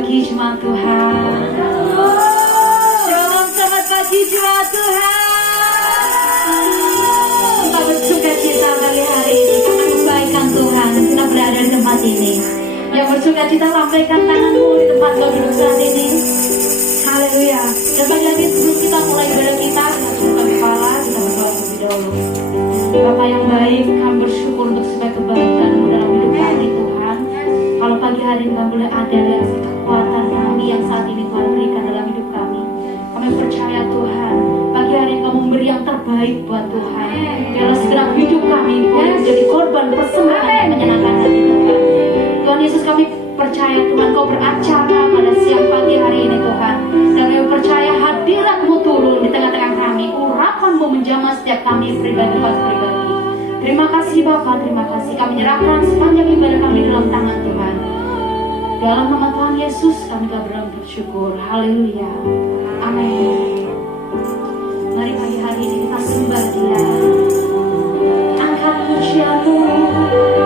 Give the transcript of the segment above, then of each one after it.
pagi jemaat Tuhan. Shalom, selamat pagi jemaat Tuhan. Kita bersuka cita kali hari ini karena kebaikan Tuhan. Kita berada di tempat ini. Yang bersuka cita lambaikan tanganmu di tempat kau duduk saat ini. Haleluya. Dan pagi lagi sebelum kita mulai ibadah kita tundukkan kepala, kita berdoa terlebih dahulu. Bapa yang baik, kami bersyukur untuk segala kebaikan-Mu dalam hidup kami Tuhan. Kalau pagi hari ini kami boleh ada lihat kekuatan kami yang saat ini Tuhan berikan dalam hidup kami. Kami percaya Tuhan, pagi hari ini Kamu memberi yang terbaik buat Tuhan. Biarlah segera hidup kami boleh menjadi korban persembahan yang menyenangkan hati Tuhan. Tuhan Yesus, kami percaya Tuhan Kau beracara pada siang pagi hari ini Tuhan. Dan kami percaya hadirat-Mu turun di tengah-tengah kami. Urapan-Mu menjamah setiap kami pribadi. Terima kasih Bapa, terima kasih. Kami menyerahkan sepanjang ibadah kami dalam tangan Tuhan. Dalam nama Tuhan Yesus kami bersyukur. Haleluya. Amin. Mari pagi hari ini kita sembah Dia. Angkat pujian-Mu. Hallelujah.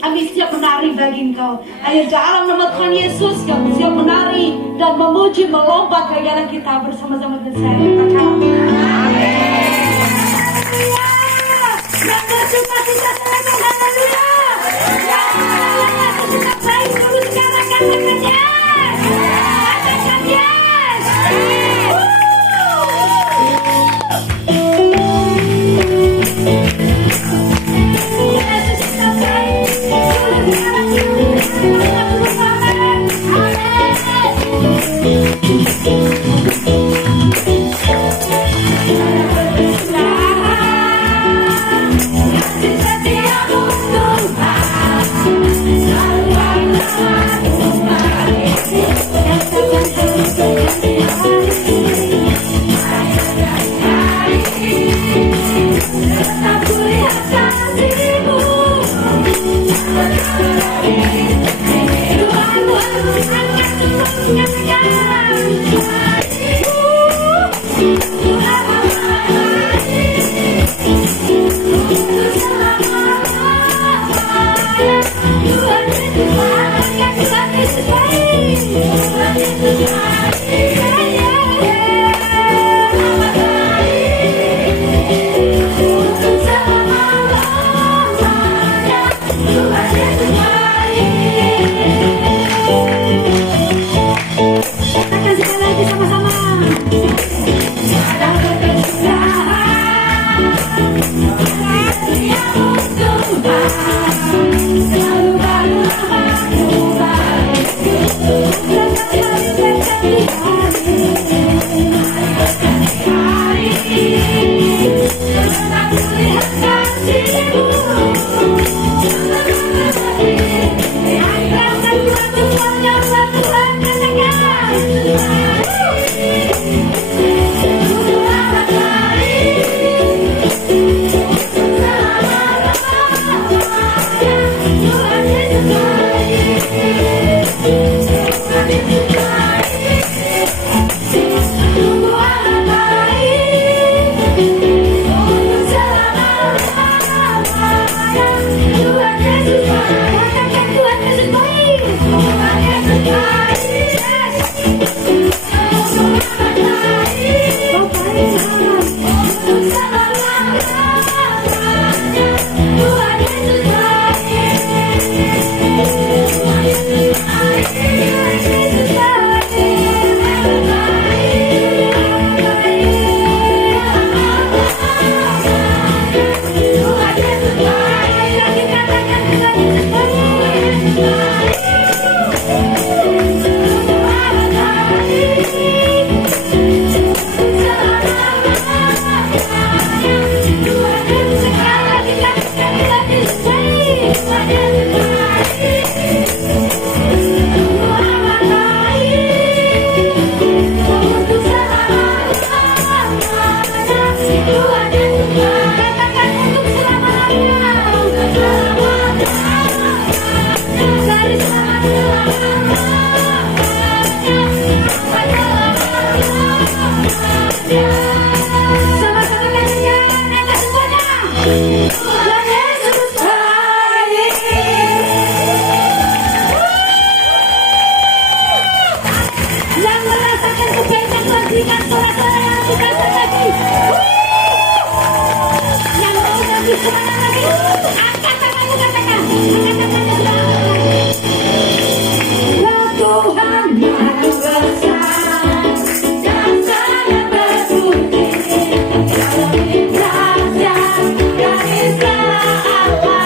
Kami siap menari bagi Engkau. Ayo dalam nama Tuhan Yesus kami siap menari dan memuji, melompat bagi anak kita bersama-sama dengan saya. Yang bersuka cita serta haleluya. Yang suka baik dulu sekarang katakan yes. Katakan yes. Setiap untuk Angkat tanganmu, katakan. Angkat tanganmu, Tuhan. Ya Tuhan yang besar dan sangat berbudi dalam lintasnya dari segala Allah.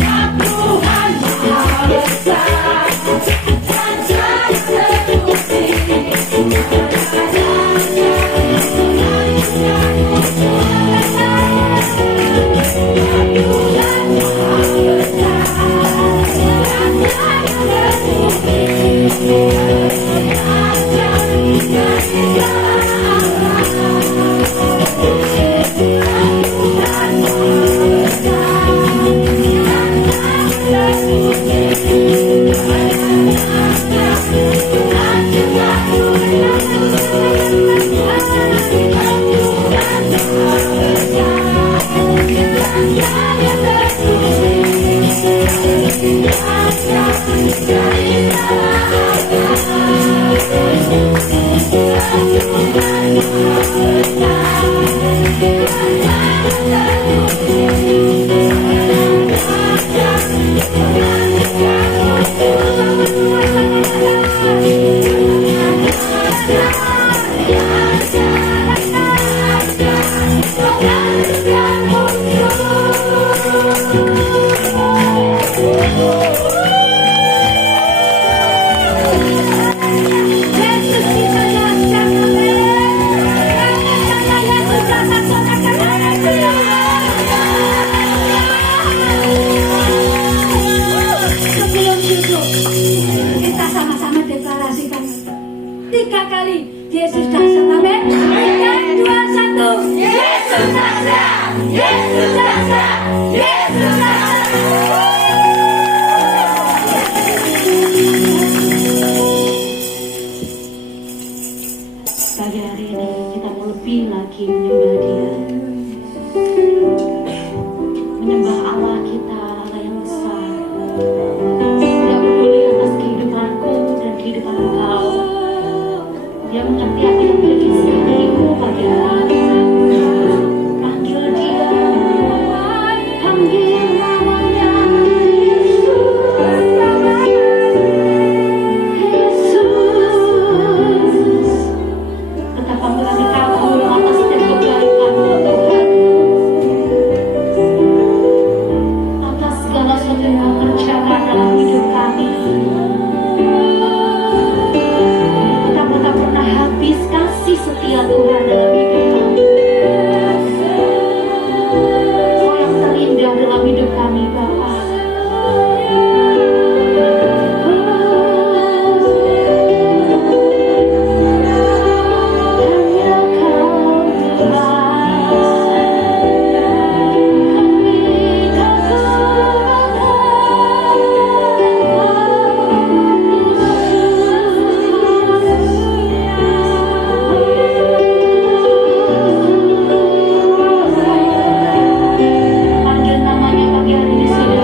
Ya Tuhan Maha Besar dan sangat berbudi Pagi hari ini kita mau lebih lagi menyembah Dia. dalam hidup kami Bapa. Panggil namanya pagi hari ini sudah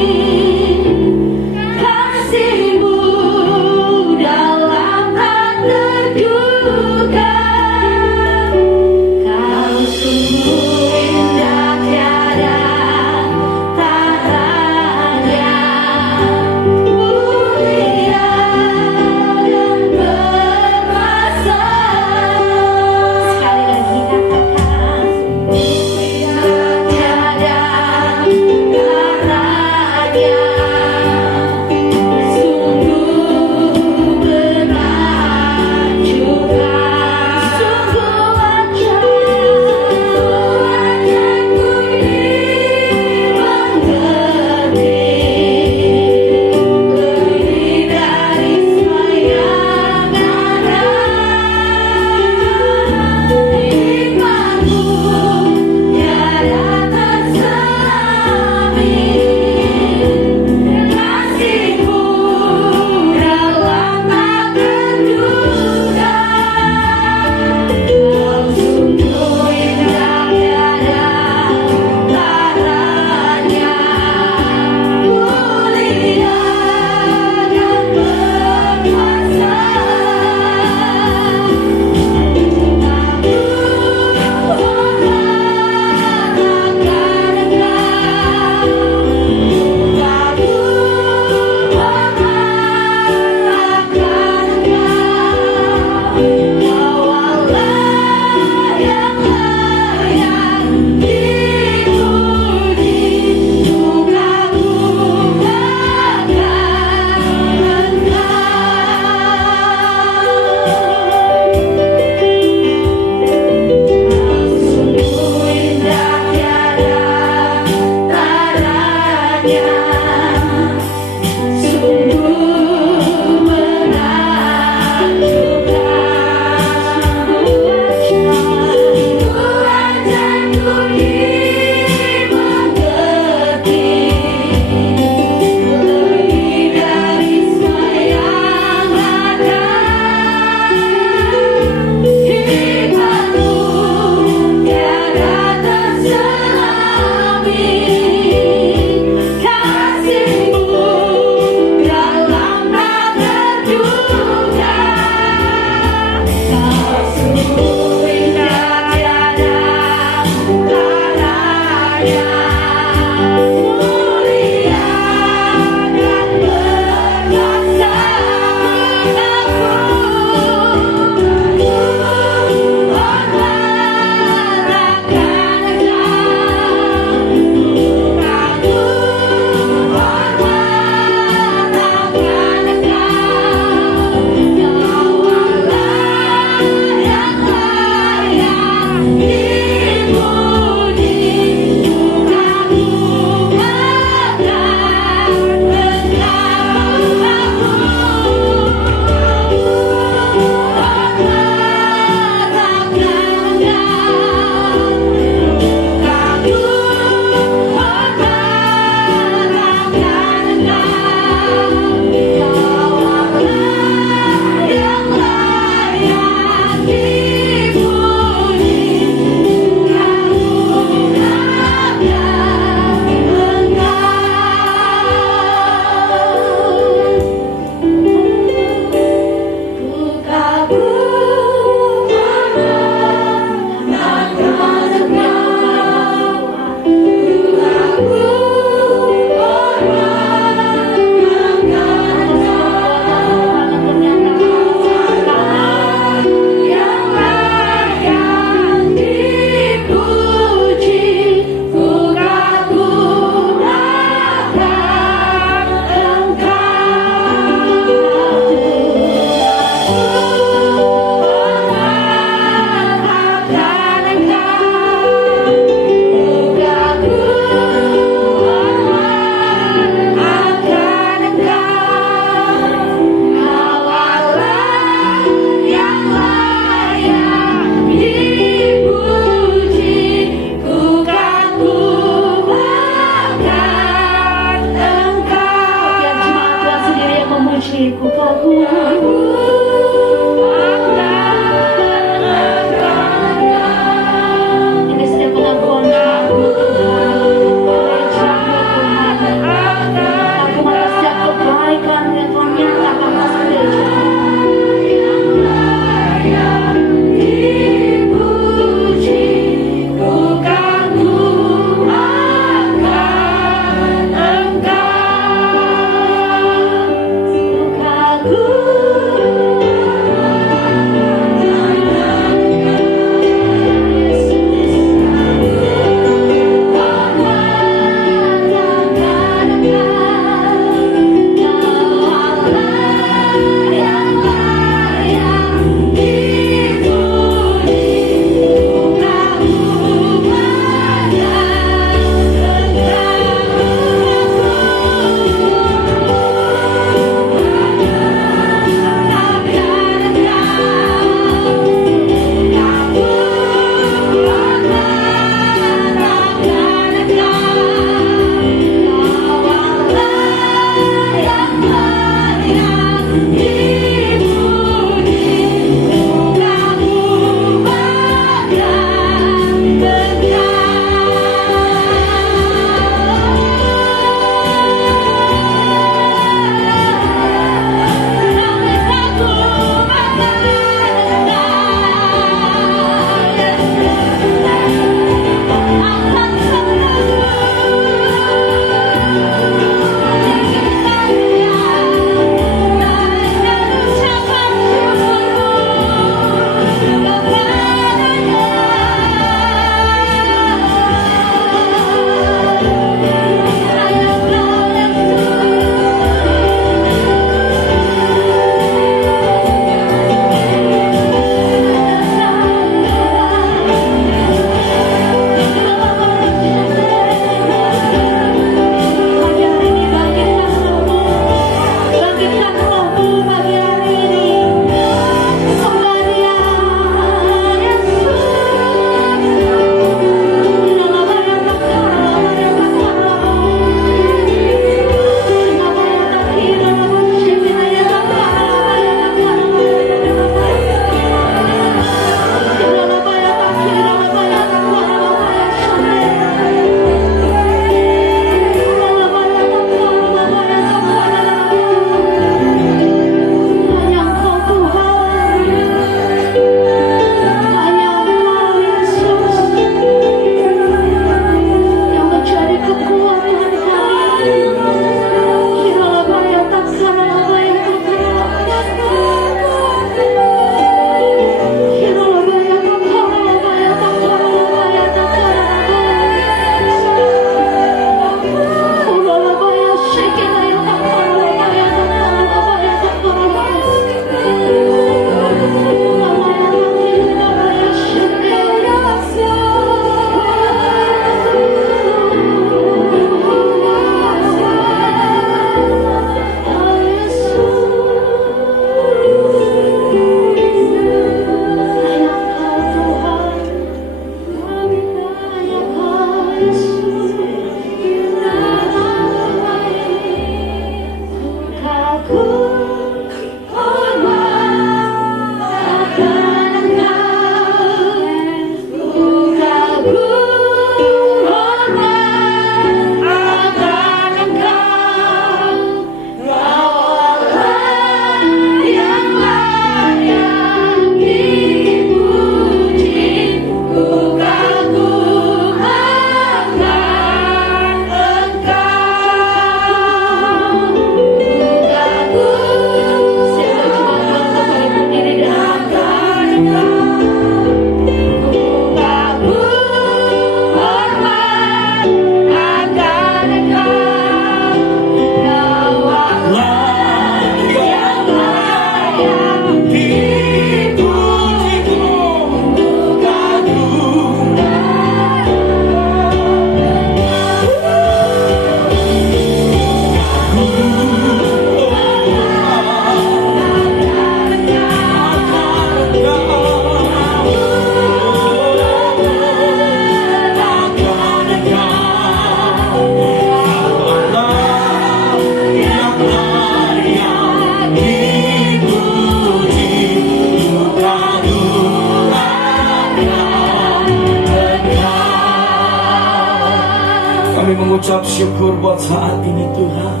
mengucap syukur buat saat ini Tuhan.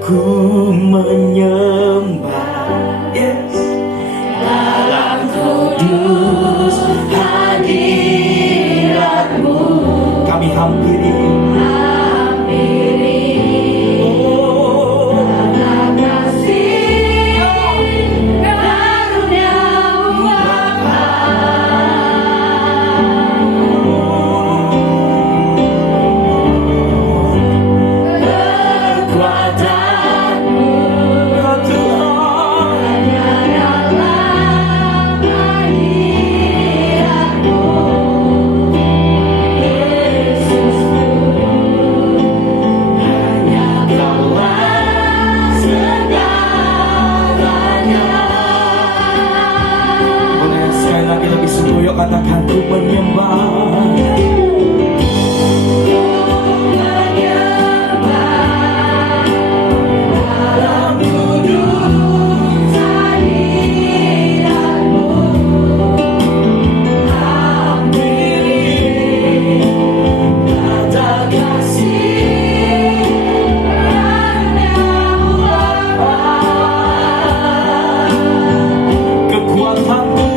Ku menyembah, yes, dalam kudus hadirat-Mu. Kami hampiri katakan ku menyembah. Dalam kudus hadirat-Mu, hampiri kata kasih karena-Mu Bapa. Kekuatan-Mu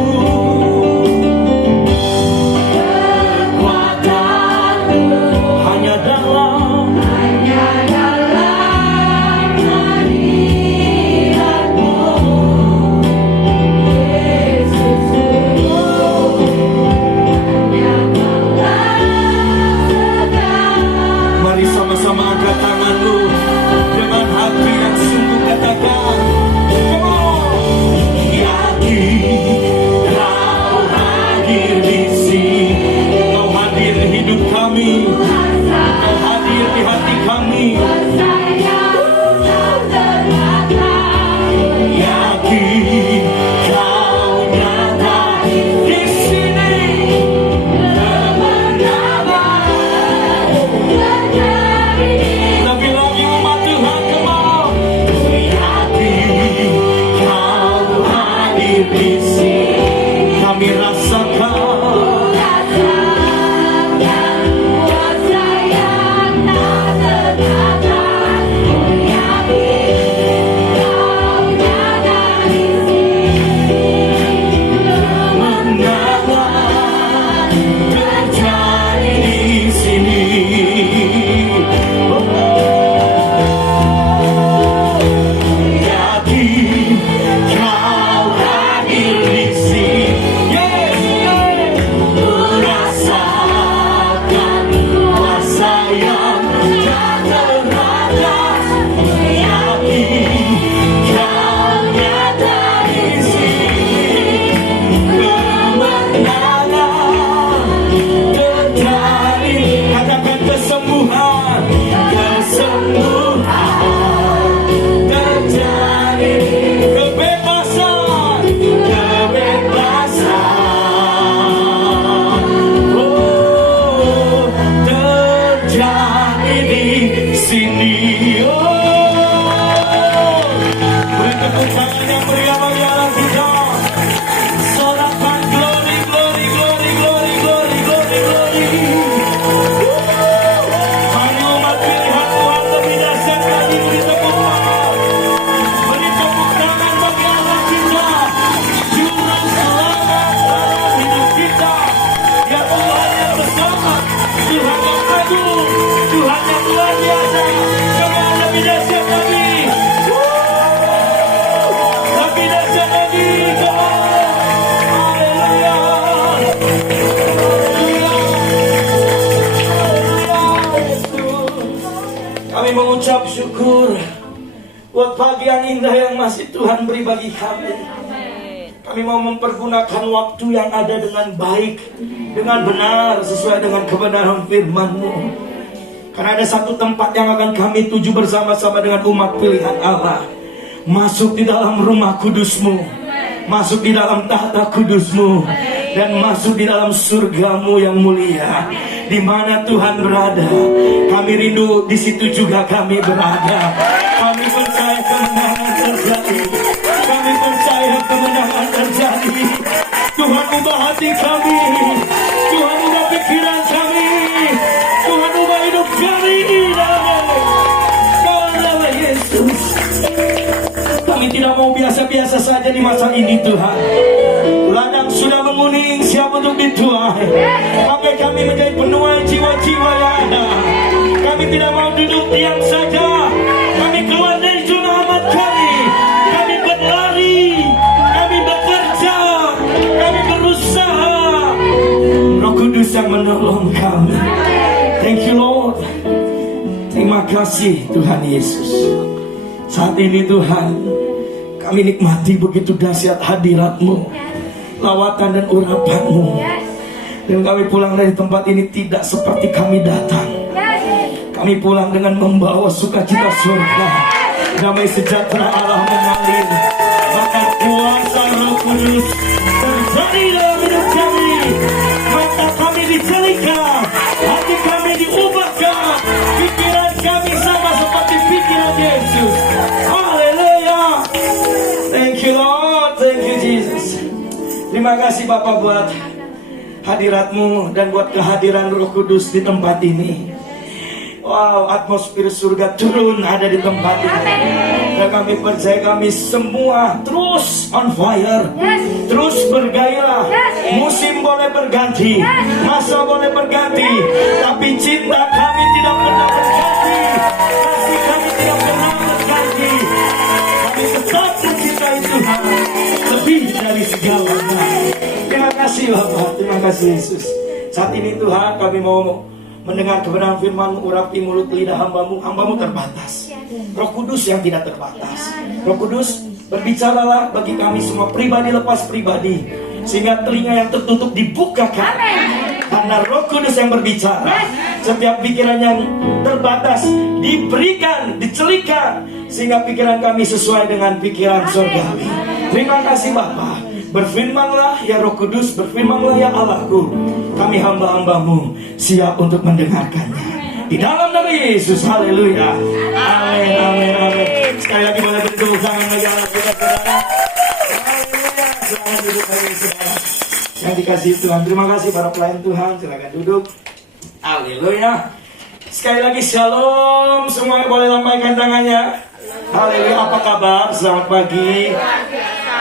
mengucap syukur buat pagi yang indah yang masih Tuhan beri bagi kami. Kami mau mempergunakan waktu yang ada dengan baik, dengan benar, sesuai dengan kebenaran firman-Mu. Karena ada satu tempat yang akan kami tuju bersama-sama dengan umat pilihan Allah. Masuk di dalam rumah kudus-Mu, masuk di dalam tahta kudus-Mu, dan masuk di dalam surga-Mu yang mulia. Di mana Tuhan berada, kami rindu di situ juga kami berada. Kami percaya kemenangan terjadi. Kami percaya kemenangan terjadi. Tuhan ubah hati kami, Tuhan ubah pikiran kami, saja di masa ini Tuhan. Ladang sudah menguning, siap untuk dituai. Maka kami menjadi penuai jiwa-jiwa yang ada. Kami tidak mau duduk diam saja. Kami keluar dari zona aman kami. Kami berlari, kami bekerja, kami berusaha. Roh Kudus yang menolong kami. Thank you Lord. Terima kasih Tuhan Yesus. Saat ini Tuhan, kami nikmati begitu dahsyat hadirat-Mu, lawatan dan urapan-Mu. Dan kami pulang dari tempat ini tidak seperti kami datang. Kami pulang dengan membawa sukacita surga. Damai sejahtera Allah mengalir. Maka kuasa Roh Kudus terjadi dalam hidup kami. Mata kami dicelika, hati kami diubahkan, pikiran kami sama seperti pikiran Yesus. Haleluya. Thank you Lord, thank you Jesus. Terima kasih Bapak buat hadirat-Mu dan buat kehadiran Roh Kudus di tempat ini. Wow, atmosfer surga turun ada di tempat ini. Dan kami percaya kami semua terus on fire, terus bergairah. Musim boleh berganti, masa boleh berganti, tapi cinta kami tidak pernah berganti. Kasih kami tidak pernah berganti. Kami tetap mencintai Tuhan lebih dari segalanya. Terima kasih Bapak, terima kasih Yesus. Saat ini Tuhan kami mau mendengar kebenaran firman-Mu, urapi mulut lidah hamba-Mu. Hamba-Mu terbatas. Roh Kudus yang tidak terbatas. Roh Kudus, berbicaralah bagi kami semua, pribadi lepas pribadi, sehingga telinga yang tertutup dibukakan. Karena Roh Kudus yang berbicara, setiap pikiran yang terbatas diberikan, dicelikan, sehingga pikiran kami sesuai dengan pikiran surgawi. Terima kasih Bapa. Berfirmanlah ya Roh Kudus, berfirmanlah ya Allahku. Kami hamba-hamba-Mu siap untuk mendengarkannya. Di dalam nama Yesus, haleluya. Amin, amin, amin. Sekali lagi boleh beri tepuk tangan bagi Allah kita, saudara. Haleluya. Selamat duduk lagi, saudara. Yang dikasihi Tuhan, terima kasih para pelayan Tuhan. Silakan duduk. Haleluya. Sekali lagi shalom. Semuanya boleh lambaikan tangannya. Haleluya. Apa kabar? Selamat pagi.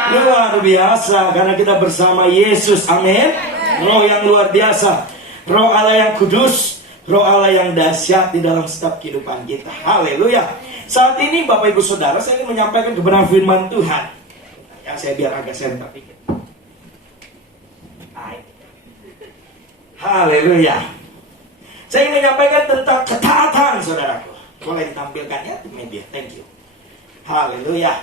Luar biasa karena kita bersama Yesus. Amin. Roh yang luar biasa, Roh Allah yang kudus, Roh Allah yang dahsyat di dalam setiap kehidupan kita. Haleluya. Saat ini Bapak Ibu Saudara, saya ingin menyampaikan kebenaran firman Tuhan. Yang saya biar agak senter dikit. Haleluya. Saya ingin menyampaikan tentang ketaatan, saudaraku. Boleh ditampilkan ya di media. Thank you. Haleluya.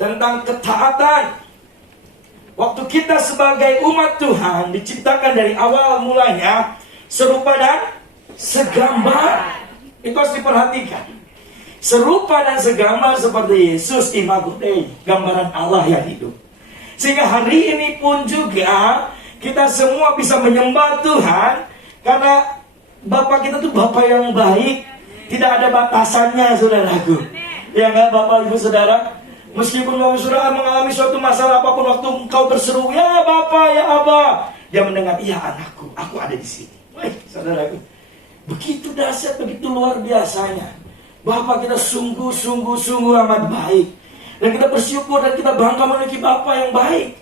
Tentang ketaatan. Waktu kita sebagai umat Tuhan diciptakan dari awal mulanya serupa dan segambar. Itu harus diperhatikan. Serupa dan segambar seperti Yesus, imago Dei, gambaran Allah yang hidup. Sehingga hari ini pun juga kita semua bisa menyembah Tuhan karena Bapa kita tuh Bapa yang baik, tidak ada batasannya, saudaraku. Ya enggak, Bapak Ibu Saudara? Meskipun Bapak Saudara mengalami suatu masalah apapun, waktu engkau berseru, ya Bapak, ya Abah, dia mendengar, iya anakku, aku ada di sini. Wih, saudaraku, begitu dahsyat, begitu luar biasanya. Bapak kita sungguh amat baik. Dan kita bersyukur dan kita bangga memiliki Bapak yang baik.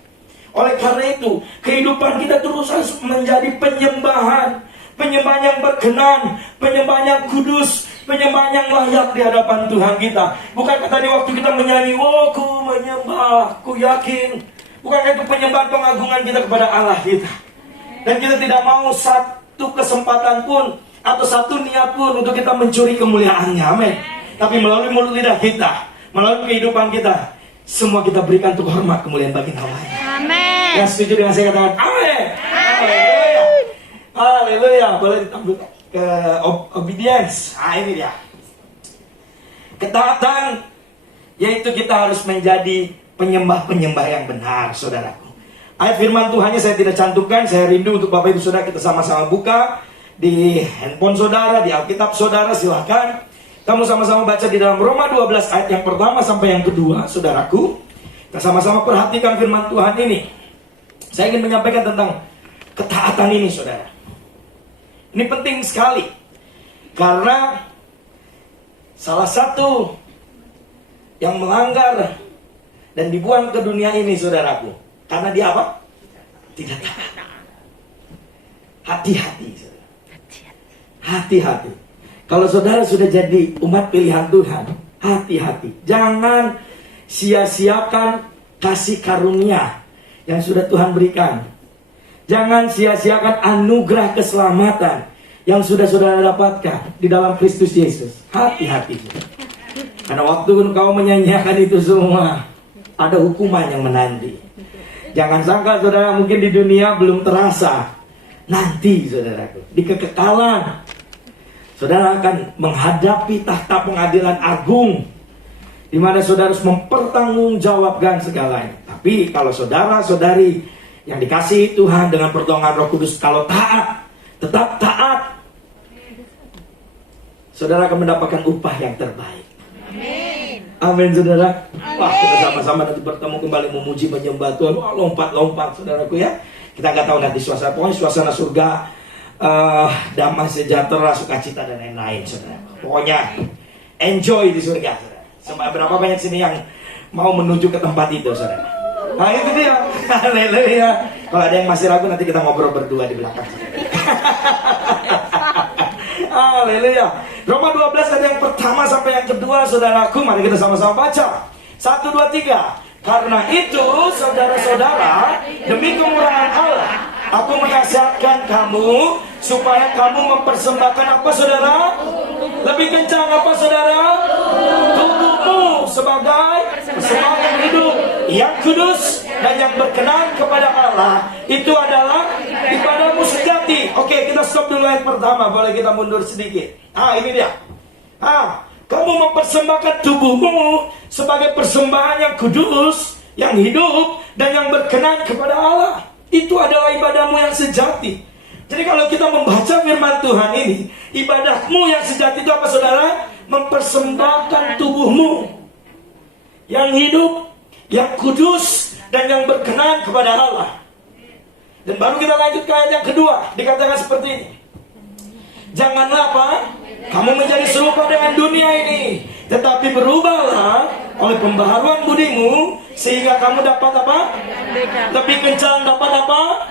Oleh karena itu, kehidupan kita terus harus menjadi penyembahan. Penyembahan yang berkenan, penyembahan yang kudus, penyembahan yang layak di hadapan Tuhan kita. Bukan tadi waktu kita menyanyi, oh ku menyembah, ku yakin. Bukan itu penyembahan pengagungan kita kepada Allah kita. Dan kita tidak mau satu kesempatan pun atau satu niat pun untuk kita mencuri kemuliaannya, amin. Tapi melalui mulut lidah kita, melalui kehidupan kita, semua kita berikan untuk hormat kemuliaan bagi namanya. Amin. Yang setuju dengan saya katakan, amin. Haleluya. Boleh ditampilkan ke obedience. Nah ini dia. Ketaatan, yaitu kita harus menjadi penyembah-penyembah yang benar, saudaraku. Ayat firman Tuhannya saya tidak cantumkan. Saya rindu untuk Bapak Ibu Saudara kita sama-sama buka di handphone saudara, di Alkitab saudara, silahkan. Kamu sama-sama baca di dalam Roma 12 ayat yang pertama sampai yang kedua, saudaraku. Kita sama-sama perhatikan firman Tuhan ini. Saya ingin menyampaikan tentang ketaatan ini, saudara. Ini penting sekali. Karena salah satu yang melanggar dan dibuang ke dunia ini, saudaraku. Karena dia apa? Tidak taat. Hati-hati, saudara. Hati-hati. Kalau saudara sudah jadi umat pilihan Tuhan, hati-hati. Jangan sia-siakan kasih karunia yang sudah Tuhan berikan. Jangan sia-siakan anugerah keselamatan yang sudah saudara dapatkan di dalam Kristus Yesus. Hati-hati. Karena waktu engkau menyanyiakan itu semua, ada hukuman yang menanti. Jangan sangka saudara mungkin di dunia belum terasa. Nanti saudaraku, di kekekalan, saudara akan menghadapi tahta pengadilan agung, di mana saudara harus mempertanggungjawabkan segalanya. Tapi kalau saudara-saudari yang dikasihi Tuhan dengan pertolongan Roh Kudus, kalau taat, tetap taat, saudara akan mendapatkan upah yang terbaik. Amin, saudara. Wah, kita sama-sama nanti bertemu kembali memuji menyembah Tuhan. Wah, lompat-lompat, saudaraku ya. Kita nggak tahu nanti suasana, pokoknya suasana surga, damai, sejahtera, sukacita dan lain-lain, saudara. Pokoknya enjoy di surga, saudara. Berapa banyak sini yang mau menuju ke tempat itu, saudara? Nah itu dia. Haleluya. Kalau ada yang masih ragu, nanti kita ngobrol berdua di belakang. Haleluya. Roma 12 ada yang pertama sampai yang kedua, saudaraku. Mari kita sama-sama baca. 1, 2, 3. Karena itu, saudara-saudara, demi kemurahan Allah, aku menasihatkan kamu supaya kamu mempersembahkan apa, saudara? Lebih kencang apa, saudara? Tubuhmu sebagai persembahan hidup yang kudus dan yang berkenan kepada Allah. Itu adalah ibadahmu sejati. Oke, kita stop dulu ayat pertama. Boleh kita mundur sedikit. Ini dia. Kamu mempersembahkan tubuhmu sebagai persembahan yang kudus, yang hidup dan yang berkenan kepada Allah. Itu adalah ibadahmu yang sejati. Jadi kalau kita membaca firman Tuhan ini, ibadahmu yang sejati itu apa, saudara? Mempersembahkan tubuhmu yang hidup, yang kudus dan yang berkenan kepada Allah. Dan baru kita lanjut ke ayat yang kedua, dikatakan seperti ini. Janganlah apa? Kamu menjadi serupa dengan dunia ini, tetapi berubahlah oleh pembaharuan budimu, sehingga kamu dapat apa? Lebih kencang dapat apa?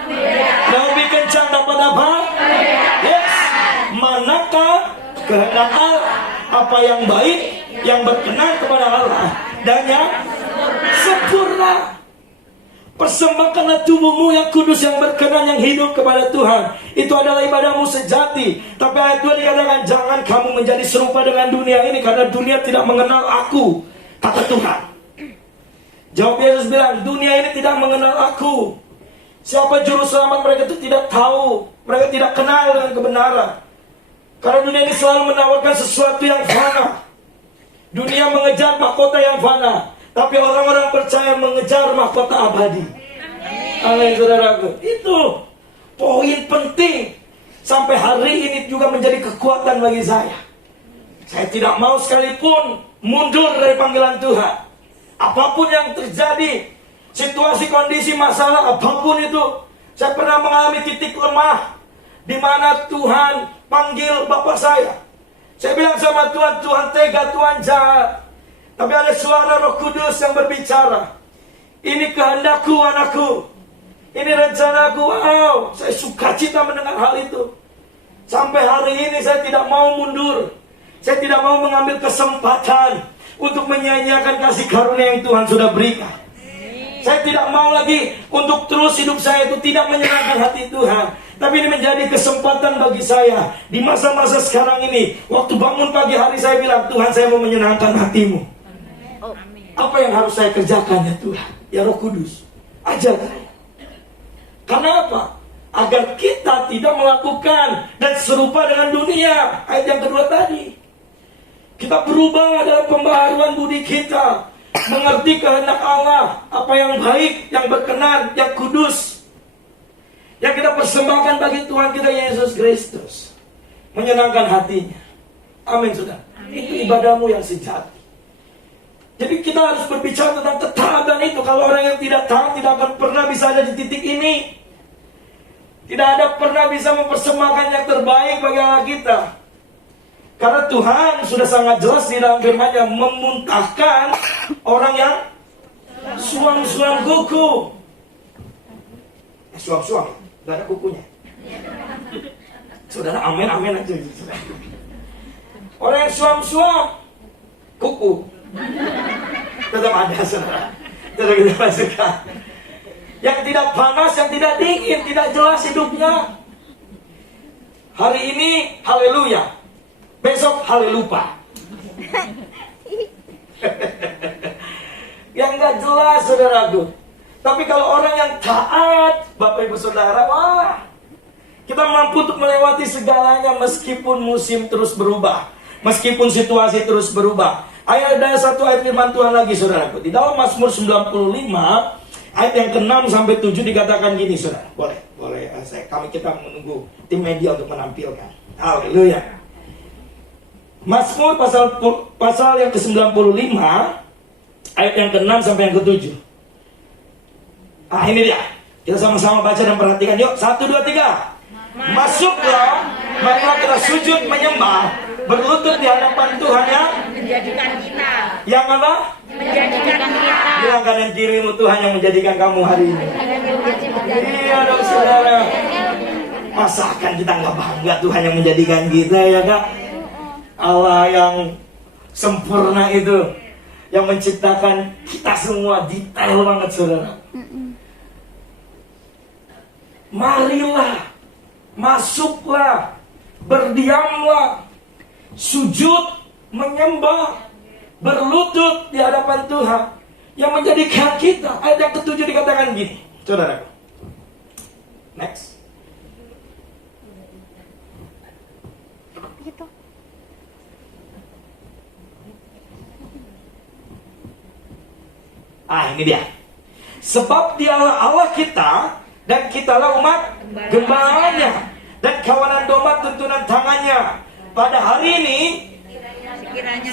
Lebih kencang dapat apa? Yes. Manakah kehendak Allah? Apa yang baik, yang berkenan kepada Allah, dan yang sempurna. Persembahkanlah tubuhmu yang kudus, yang berkenan, yang hidup kepada Tuhan. Itu adalah ibadahmu sejati. Tapi ayat 2 dikatakan, jangan kamu menjadi serupa dengan dunia ini, karena dunia tidak mengenal aku, kata Tuhan. Jawab Yesus bilang, dunia ini tidak mengenal aku. Siapa juru selamat mereka itu tidak tahu. Mereka tidak kenal dengan kebenaran. Karena dunia ini selalu menawarkan sesuatu yang fana. Dunia mengejar mahkota yang fana, tapi orang-orang percaya mengejar mahkota abadi. Amin, saudaraku. Itu poin penting. Sampai hari ini juga menjadi kekuatan bagi saya. Saya tidak mau sekalipun mundur dari panggilan Tuhan. Apapun yang terjadi, situasi, kondisi, masalah, apapun itu, saya pernah mengalami titik lemah di mana Tuhan panggil bapak saya. Saya bilang sama Tuhan, Tuhan tega, Tuhan jahat. Tapi ada suara Roh Kudus yang berbicara. Ini kehendakku, anakku. Ini rencanaku. Wow, saya sukacita mendengar hal itu. Sampai hari ini saya tidak mau mundur. Saya tidak mau mengambil kesempatan untuk menyanyiakan kasih karunia yang Tuhan sudah berikan. Saya tidak mau lagi untuk terus hidup saya itu tidak menyenangkan hati Tuhan. Tapi ini menjadi kesempatan bagi saya. Di masa-masa sekarang ini, waktu bangun pagi hari saya bilang, Tuhan, saya mau menyenangkan hatimu. Apa yang harus saya kerjakan ya Tuhan? Ya Roh Kudus, ajar saya. Karena apa? Agar kita tidak melakukan dan serupa dengan dunia. Ayat yang kedua tadi. Kita berubah dalam pembaharuan budi kita, mengerti kehendak Allah, apa yang baik, yang berkenan, yang kudus, yang kita persembahkan bagi Tuhan kita Yesus Kristus, menyenangkan hatinya. Amin, saudara. Itu ibadahmu yang sejati. Jadi kita harus berbicara tentang ketaatan itu. Kalau orang yang tidak taat tidak akan pernah bisa ada di titik ini. Tidak ada pernah bisa mempersembahkan yang terbaik bagi Allah kita. Karena Tuhan sudah sangat jelas di dalam firman-Nya memuntahkan orang yang Suam-suam kuku. Suam-suam, gak ada kukunya. Saudara, amin aja. Orang yang suam-suam kuku tetap ada, saudara. Tetap kita masukkan. Yang tidak panas, yang tidak dingin, tidak jelas hidupnya. Hari ini haleluya, besok halelupa. Yang gak jelas, saudaraku. Tapi kalau orang yang taat, Bapak Ibu Saudara, wah, kita mampu untuk melewati segalanya meskipun musim terus berubah, meskipun situasi terus berubah. Ada satu ayat firman Tuhan lagi, saudaraku. Di dalam Mazmur 95 ayat yang ke-6 sampai 7 dikatakan gini, saudara. Boleh kita menunggu tim media untuk menampilkan. Haleluya. Mazmur pasal yang ke-95 ayat yang ke-6 sampai yang ke-7. Ini dia. Kita sama-sama baca dan perhatikan. Yuk, 1, 2, 3. Masuklah, marilah kita sujud menyembah, berlutut di hadapan Tuhan yang menjadikan kita. Yang apa? Menjadikan kita. Bilang kanan kirimu, Tuhan yang menjadikan kamu hari ini. Iya dong, saudara. Masa kan kita nggak bangga Tuhan yang menjadikan kita, ya Kak? Allah yang sempurna itu, yang menciptakan kita semua, detail banget, saudara. Marilah, masuklah, berdiamlah, sujud, menyembah, berlutut di hadapan Tuhan yang menjadikan kita. Ayat yang ke-7 dikatakan gini, saudara. Next. Ini dia. Sebab dialah Allah kita, dan kitalah umat gembalanya, dan kawanan domba tuntunan tangannya. Pada hari ini,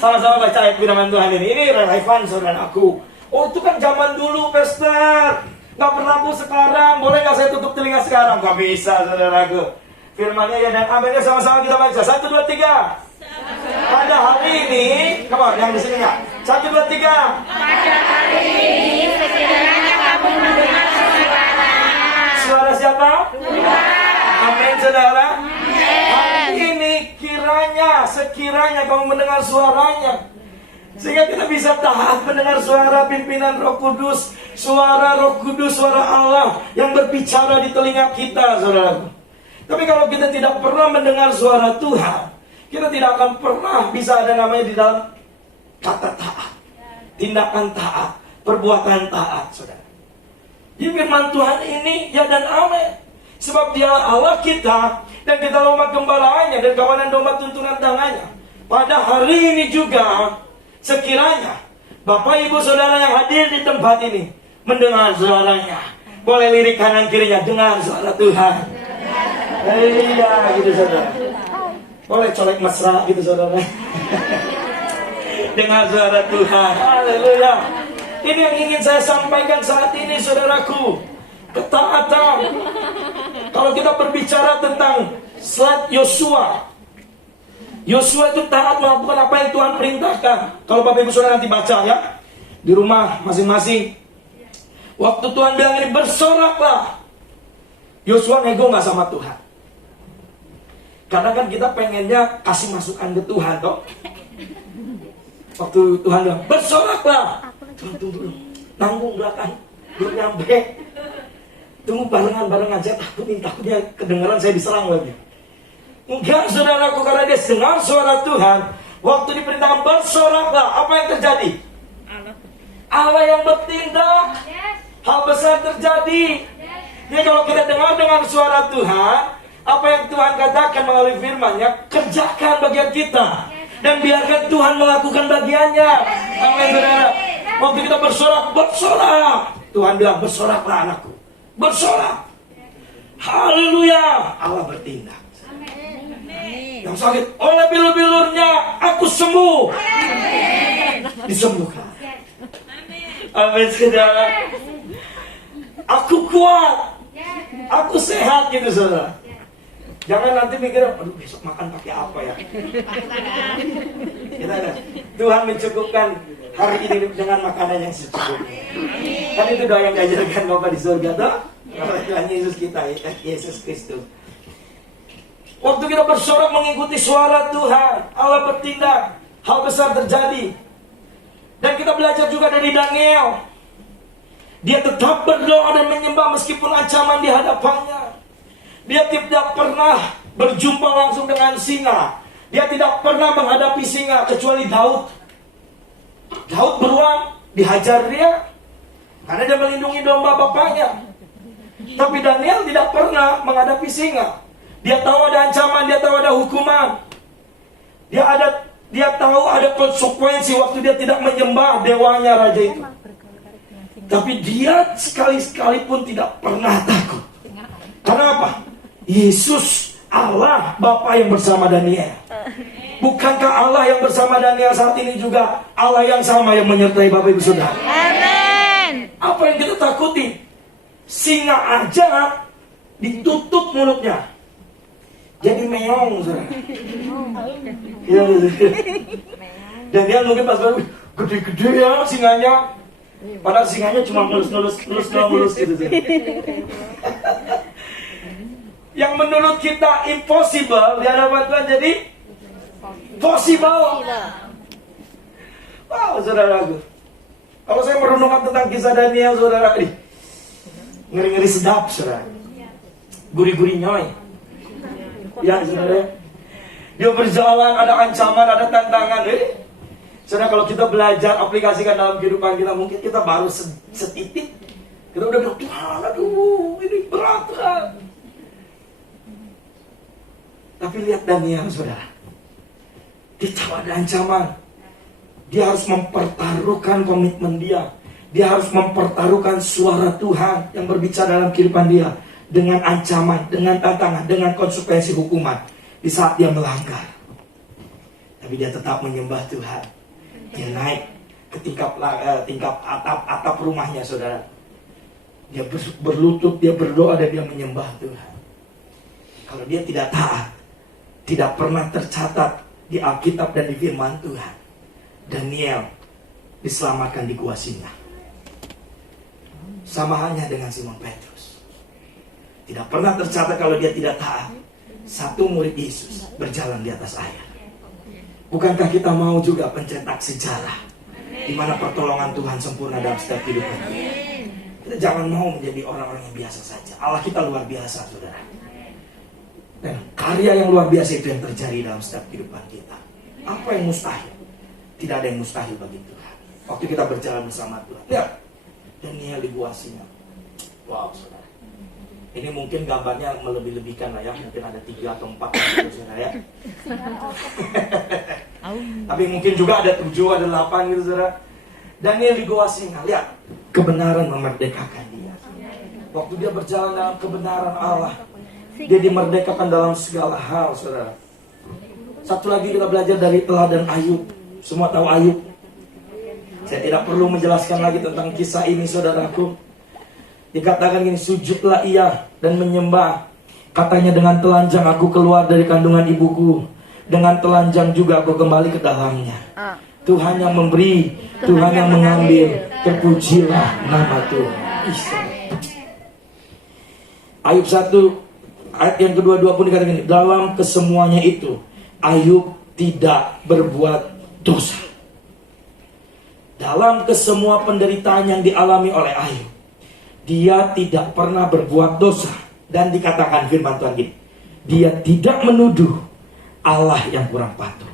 sama-sama baca ayat firman Tuhan ini. Ini relevan, saudaraku. Oh, itu kan zaman dulu, Pastor. Gak berlaku sekarang. Boleh gak saya tutup telinga sekarang? Gak bisa, saudaraku. Firmannya ya dan aminnya sama-sama kita baca. 1, 2, 3. Pada hari ini, come on, yang di sini ya. 1, 2, 3. Pada hari ini, sekiranya kamu mendengar Suara siapa? Tuhan. Amin, saudara. Hari ini sekiranya kamu mendengar suaranya, sehingga kita bisa taat mendengar suara pimpinan Roh Kudus, suara Roh Kudus, suara Allah yang berbicara di telinga kita, saudara. Tapi kalau kita tidak pernah mendengar suara Tuhan, kita tidak akan pernah bisa ada namanya di dalam kata taat, tindakan taat, perbuatan taat, saudara. Di firman Tuhan ini ya dan amin. Sebab dia Allah kita, dan kita umat gembalanya, dan kawanan domba tuntunan tangannya. Pada hari ini juga, sekiranya Bapak Ibu Saudara yang hadir di tempat ini mendengar suaranya, boleh lirik kanan kirinya, dengar suara Tuhan. Iya gitu, saudara. Boleh colek mesra gitu, saudara. Dengar suara Tuhan. Haleluya. Ini yang ingin saya sampaikan saat ini, saudaraku. Ketaatan. Kalau kita berbicara tentang slide Yosua itu taat melakukan apa yang Tuhan perintahkan. Kalau Bapak Ibu Saudara nanti baca ya, di rumah masing-masing. Waktu Tuhan bilang ini, bersoraklah. Yosua nego gak sama Tuhan? Karena kan kita pengennya kasih masukan ke Tuhan, toh. Waktu Tuhan bilang, bersoraklah. Tuhan tunggu dulu, nanggung belakang, belum nyampe. Tunggu barengan saya takutnya kedengaran saya diserang lagi. Enggak, saudaraku, karena dia dengar suara Tuhan. Waktu diperintahkan bersoraklah, apa yang terjadi? Allah yang bertindak. Hal besar terjadi. Jadi kalau kita dengar dengan suara Tuhan, apa yang Tuhan katakan melalui firman-Nya, kerjakan bagian kita. Dan biarkan Tuhan melakukan bagiannya. Amin, saudara. Waktu kita bersorak. Tuhan bilang, bersoraklah anakku. Bersorak. Haleluya. Allah bertindak. Yang sakit oleh bilur-bilurnya aku sembuh. Disembuhkan. Amin, saudara. Aku kuat. Aku sehat gitu, saudara. Jangan nanti mikir, aduh besok makan pakai apa ya. Kita ada. Tuhan mencukupkan hari ini dengan makanan yang secukupnya. Kan itu doa yang diajarkan Bapa di surga toh? Oleh Tuhan Yesus kita, Yesus Kristus. Waktu kita bersorak mengikuti suara Tuhan, Allah bertindak, hal besar terjadi. Dan kita belajar juga dari Daniel. Dia tetap berdoa dan menyembah meskipun ancaman di hadapannya. Dia tidak pernah berjumpa langsung dengan singa. Dia tidak pernah menghadapi singa kecuali Daud. Daud beruang, dihajar dia karena dia melindungi domba bapaknya. Tapi Daniel tidak pernah menghadapi singa. Dia tahu ada ancaman, dia tahu ada hukuman. Dia tahu ada konsekuensi waktu dia tidak menyembah dewanya raja itu. Tapi dia sekali-sekali pun tidak pernah takut. Karena apa? Yesus Allah Bapa yang bersama Daniel. Bukankah Allah yang bersama Daniel saat ini juga Allah yang sama yang menyertai Bapak Ibu Saudara? Amin. Apa yang kita takuti? Singa aja ditutup mulutnya, jadi meong, saudara. Ya, dan dia mungkin pas baru gede-gede ya singanya, padahal singanya cuma mulus gitu. Yang menurut kita impossible di hadapan Tuhan jadi possible. Wow, saudaraku. Kalau saya merenungkan tentang kisah Daniel, saudara, ngeri-ngeri sedap, saudara. Gurih-gurih nyoy. Ya, saudara. Dia berjalan, ada ancaman, ada tantangan. Saudara, kalau kita belajar aplikasikan dalam kehidupan kita, mungkin kita baru setitik. Kita udah bilang, Tuhan, aduh, ini berat kan. Tapi lihat Daniel, saudara. Dia tahu ada ancaman. Dia harus mempertaruhkan komitmen dia. Dia harus mempertaruhkan suara Tuhan yang berbicara dalam kehidupan dia. Dengan ancaman, dengan tantangan, dengan konsekuensi hukuman. Di saat dia melanggar. Tapi dia tetap menyembah Tuhan. Dia naik ke tingkap atap rumahnya, saudara. Dia berlutut, dia berdoa dan dia menyembah Tuhan. Kalau dia tidak taat, tidak pernah tercatat di Alkitab dan di firman Tuhan, Daniel diselamatkan di gua singa. Sama halnya dengan Simon Petrus. Tidak pernah tercatat kalau dia tidak taat. Satu murid Yesus berjalan di atas air. Bukankah kita mau juga pencetak sejarah di mana pertolongan Tuhan sempurna dalam setiap kehidupan kita? Kita jangan mau menjadi orang-orang yang biasa saja. Allah kita luar biasa, saudara. Dan karya yang luar biasa itu yang terjadi dalam setiap kehidupan kita. Apa yang mustahil? Tidak ada yang mustahil bagi Tuhan. Waktu kita berjalan bersama Tuhan. Lihat, Daniel di gua singa. Wow, saudara. Ini mungkin gambarnya melebih-lebihkan lah ya. Mungkin ada 3 atau 4 gitu, saudara ya. Tapi mungkin juga ada 7, ada 8 gitu, saudara. Daniel di gua singa. Lihat, kebenaran memerdekakan dia. Waktu dia berjalan dalam kebenaran Allah, dia dimerdekakan dalam segala hal, saudara. Satu lagi kita belajar dari teladan Ayub. Semua tahu Ayub. Saya tidak perlu menjelaskan lagi tentang kisah ini, saudaraku. Dikatakan gini, sujudlah ia dan menyembah. Katanya, dengan telanjang aku keluar dari kandungan ibuku. Dengan telanjang juga aku kembali ke dalamnya. Tuhan yang memberi, Tuhan yang mengambil. Terpujilah nama Tuhan. Ayub 1 ayat yang kedua pun dikatakan ini, dalam kesemuanya itu Ayub tidak berbuat dosa. Dalam kesemua penderitaan yang dialami oleh Ayub, dia tidak pernah berbuat dosa. Dan dikatakan firman Tuhan gini, dia tidak menuduh Allah yang kurang patuh.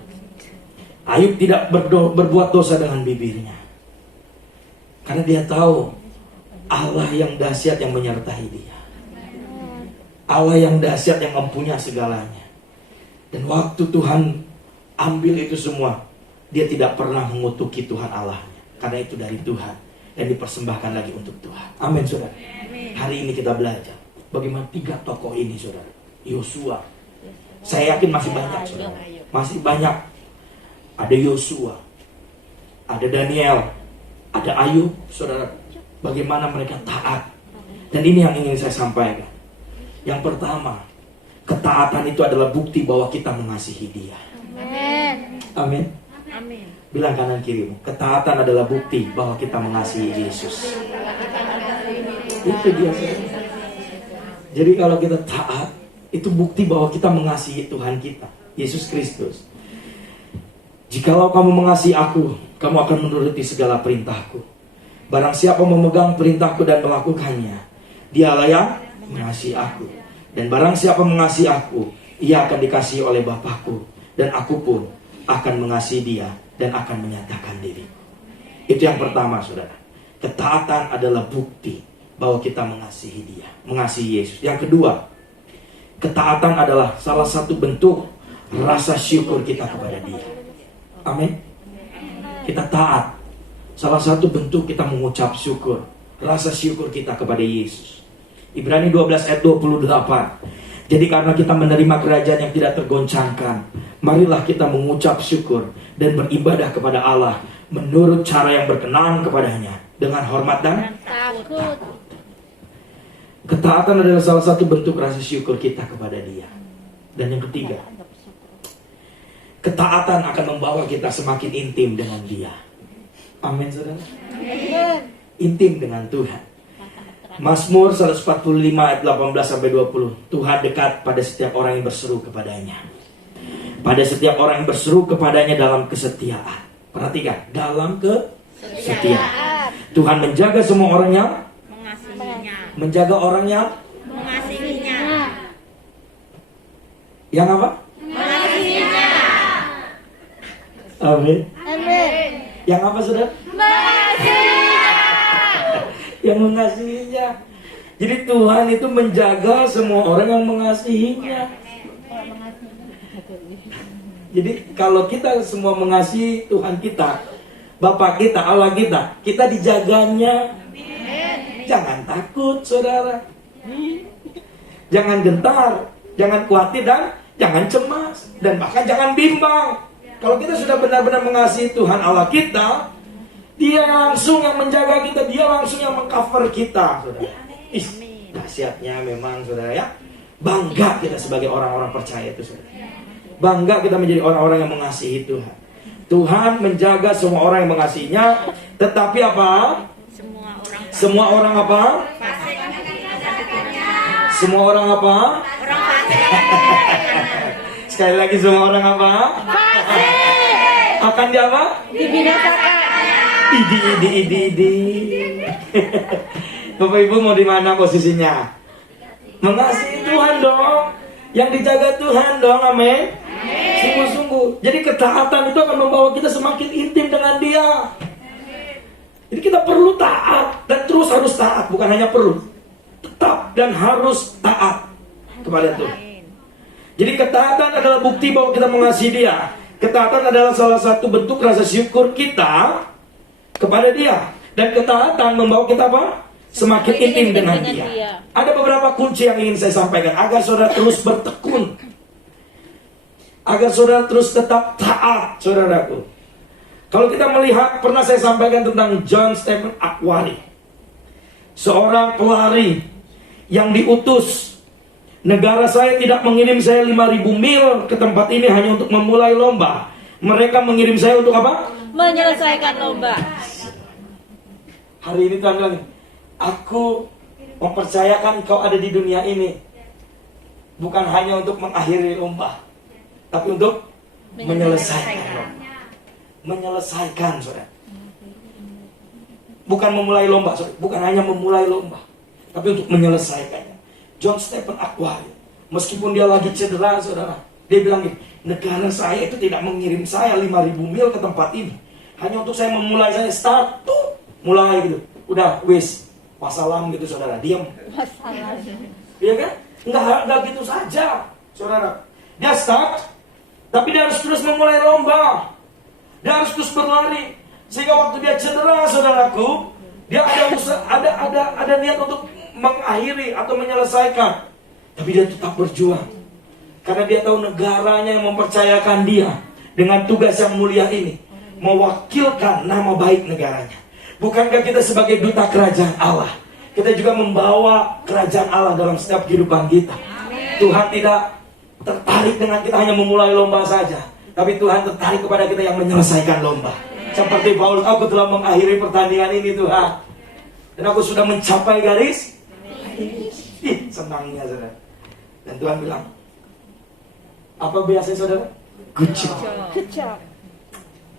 Ayub tidak berbuat dosa dengan bibirnya, karena dia tahu Allah yang dahsyat yang menyertai dia. Allah yang dahsyat yang mempunyai segalanya. Dan waktu Tuhan ambil itu semua, dia tidak pernah mengutuki Tuhan Allahnya, karena itu dari Tuhan dan dipersembahkan lagi untuk Tuhan. Amin, saudara. Hari ini kita belajar bagaimana 3 tokoh ini, saudara. Yosua, saya yakin masih banyak, saudara. Masih banyak. Ada Yosua, ada Daniel, ada Ayub, saudara. Bagaimana mereka taat. Dan ini yang ingin saya sampaikan. Yang pertama, ketaatan itu adalah bukti bahwa kita mengasihi dia. Amin. Amin. Bilang kanan kirimu, ketaatan adalah bukti bahwa kita mengasihi Yesus. Itu dia. Jadi kalau kita taat, itu bukti bahwa kita mengasihi Tuhan kita, Yesus Kristus. Jikalau kamu mengasihi aku, kamu akan menuruti segala perintahku. Barang siapa memegang perintahku dan melakukannya, dialah yang mengasihi aku. Dan barang siapa mengasihi aku, ia akan dikasihi oleh Bapakku. Dan aku pun akan mengasihi dia dan akan menyatakan diri. Itu yang pertama, saudara. Ketaatan adalah bukti bahwa kita mengasihi dia, mengasihi Yesus. Yang kedua, ketaatan adalah salah satu bentuk rasa syukur kita kepada dia. Amin. Kita taat, salah satu bentuk kita mengucap syukur, rasa syukur kita kepada Yesus. Ibrani 12 ayat 28. Jadi karena kita menerima kerajaan yang tidak tergoncangkan, marilah kita mengucap syukur dan beribadah kepada Allah menurut cara yang berkenan kepadanya, dengan hormat dan takut. Ketaatan adalah salah satu bentuk rasa syukur kita kepada dia. Dan yang ketiga, ketaatan akan membawa kita semakin intim dengan dia. Amin, saudara. Intim dengan Tuhan. Mazmur 145 ayat 18-20. Tuhan dekat pada setiap orang yang berseru kepadanya. Pada setiap orang yang berseru kepadanya dalam kesetiaan. Perhatikan, dalam kesetiaan. Tuhan menjaga semua orang yang mengasihinya. Menjaga orang yang Mengasihinya. Yang apa? Mengasihinya. Amin. Amin. Yang apa, saudara? Mengasihinya. Yang mengasihinya. Jadi Tuhan itu menjaga semua orang yang mengasihinya. Jadi kalau kita semua mengasihi Tuhan kita, Bapa kita, Allah kita, kita dijaganya. Jangan takut, saudara. Jangan gentar, jangan khawatir, dan jangan cemas, dan bahkan jangan bimbang. Kalau kita sudah benar-benar mengasihi Tuhan Allah kita, Dia langsung yang menjaga kita, Dia langsung yang mengcover kita, saudara. Dahsyatnya memang, saudara, ya. Bangga kita sebagai orang-orang percaya itu, saudara. Bangga kita menjadi orang-orang yang mengasihi Tuhan. Tuhan menjaga semua orang yang mengasihinya, tetapi apa? Semua orang apa? Semua orang apa? Sekali lagi, semua orang apa? Akan di apa? Dibinasakan. Idi. Bapak Ibu mau di mana posisinya? Mengasihi Tuhan dong. Yang dijaga Tuhan dong, amin. Sungguh-sungguh. Jadi ketaatan itu akan membawa kita semakin intim dengan Dia. Jadi kita perlu taat dan terus harus taat, bukan hanya perlu, tetap dan harus taat kepada Tuhan. Jadi ketaatan adalah bukti bahwa kita mengasihi Dia. Ketaatan adalah salah satu bentuk rasa syukur kita kepada Dia. Dan ketaatan membawa kita apa? Semakin intim dengan Dia. Ada beberapa kunci yang ingin saya sampaikan agar saudara terus bertekun, agar saudara terus tetap taat, saudaraku. Kalau kita melihat, pernah saya sampaikan tentang John Stephen Akwari, seorang pelari yang diutus. Negara saya tidak mengirim saya 5.000 mil ke tempat ini hanya untuk memulai lomba. Mereka mengirim saya untuk apa? Menyelesaikan lomba. Hari ini Tuhan bilang, aku mempercayakan kau ada di dunia ini bukan hanya untuk mengakhiri lomba, tapi untuk menyelesaikan lomba. Menyelesaikan, saudara. Bukan memulai lomba, saudara. Bukan hanya memulai lomba, tapi untuk menyelesaikannya. John Stephen Akwari, meskipun dia lagi cedera, saudara, dia bilang gini, negara saya itu tidak mengirim saya 5.000 mil ke tempat ini hanya untuk saya memulai, saya start tuh mulai gitu, udah wis wassalam gitu, saudara, diam. Iya kan? Enggak gitu saja, saudara. Dia start, tapi dia harus terus memulai lomba. Dia harus terus berlari, sehingga waktu dia cedera, saudaraku, dia ada niat untuk mengakhiri atau menyelesaikan, tapi dia tetap berjuang karena dia tahu negaranya yang mempercayakan dia dengan tugas yang mulia ini, mewakilkan nama baik negaranya. Bukankah kita sebagai duta kerajaan Allah, kita juga membawa kerajaan Allah dalam setiap kehidupan kita? Tuhan tidak tertarik dengan kita hanya memulai lomba saja, Tapi Tuhan tertarik kepada kita yang menyelesaikan lomba. Seperti Paulus, aku telah mengakhiri pertandingan ini Tuhan, dan aku sudah mencapai garis. Ih, senangnya saudara. Dan Tuhan bilang, apa biasanya saudara? Good job.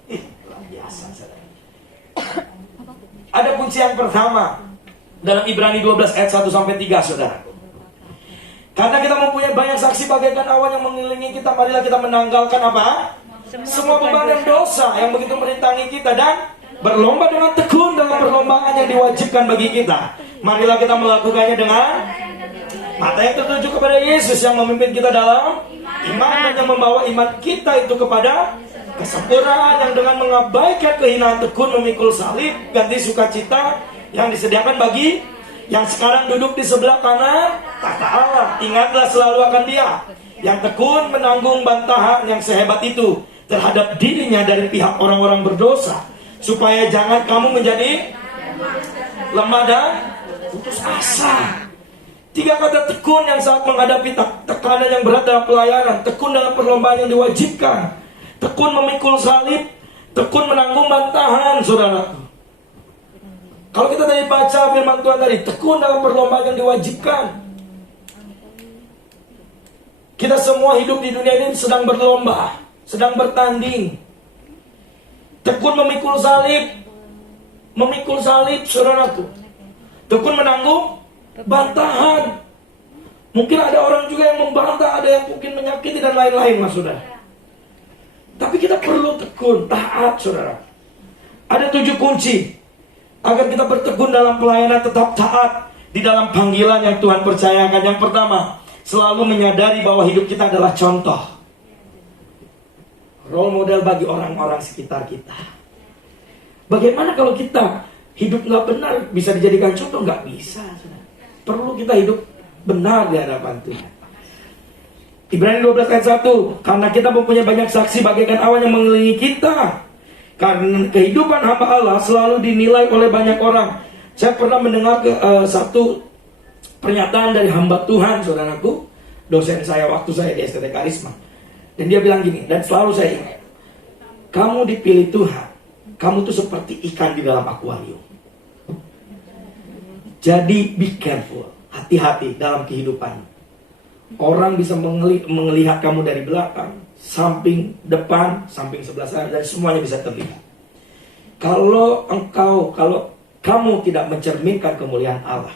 Ih, luar biasa saudara. Ada kunci yang pertama dalam Ibrani 12 ayat 1 sampai 3 saudara. Karena kita mempunyai banyak saksi bagaikan awan yang mengelilingi kita, marilah kita menanggalkan apa? Semua beban dan dosa yang begitu merintangi kita, dan berlomba dengan tekun dalam perlombaan yang diwajibkan bagi kita. Marilah kita melakukannya dengan mata yang tertuju kepada Yesus yang memimpin kita dalam iman, dan yang membawa iman kita itu kepada kesempurnaan, yang dengan mengabaikan kehinaan tekun memikul salib, ganti sukacita yang disediakan bagi yang sekarang duduk di sebelah kanan tahta Allah. Ingatlah selalu akan Dia yang tekun menanggung bantahan yang sehebat itu terhadap dirinya dari pihak orang-orang berdosa, supaya jangan kamu menjadi lemah dan putus asa. 3 kata tekun yang saat menghadapi tekanan yang berat dalam pelayanan, tekun dalam perlombaan yang diwajibkan, tekun memikul salib, tekun menanggung bantahan, saudara. Kalau kita tadi baca firman Tuhan tadi, tekun dalam perlombaan yang diwajibkan. Kita semua hidup di dunia ini sedang berlomba, sedang bertanding. Tekun memikul salib, saudaraku. Tekun menanggung bantahan. Mungkin ada orang juga yang membantah, ada yang mungkin menyakiti dan lain-lain, mas saudara. Tapi kita perlu tekun, taat, saudara. Ada 7 kunci agar kita bertekun dalam pelayanan, tetap taat di dalam panggilan yang Tuhan percayakan. Yang pertama, selalu menyadari bahwa hidup kita adalah contoh, role model bagi orang-orang sekitar kita. Bagaimana kalau kita hidup nggak benar bisa dijadikan contoh? Nggak bisa. Perlu kita hidup benar di hadapan Tuhan. Ibrani 12 ayat 1, karena kita mempunyai banyak saksi bagaikan awan yang mengelilingi kita. Karena kehidupan hamba Allah selalu dinilai oleh banyak orang. Saya pernah mendengar satu pernyataan dari hamba Tuhan, saudaraku, dosen saya waktu saya di STT Karisma. Dan dia bilang gini, dan selalu saya ingat, kamu dipilih Tuhan, kamu tuh seperti ikan di dalam akuarium. Jadi be careful, hati-hati dalam kehidupan. Orang bisa melihat kamu dari belakang, samping, depan, samping sebelah sana, dan semuanya bisa terlihat. Kalau kamu tidak mencerminkan kemuliaan Allah,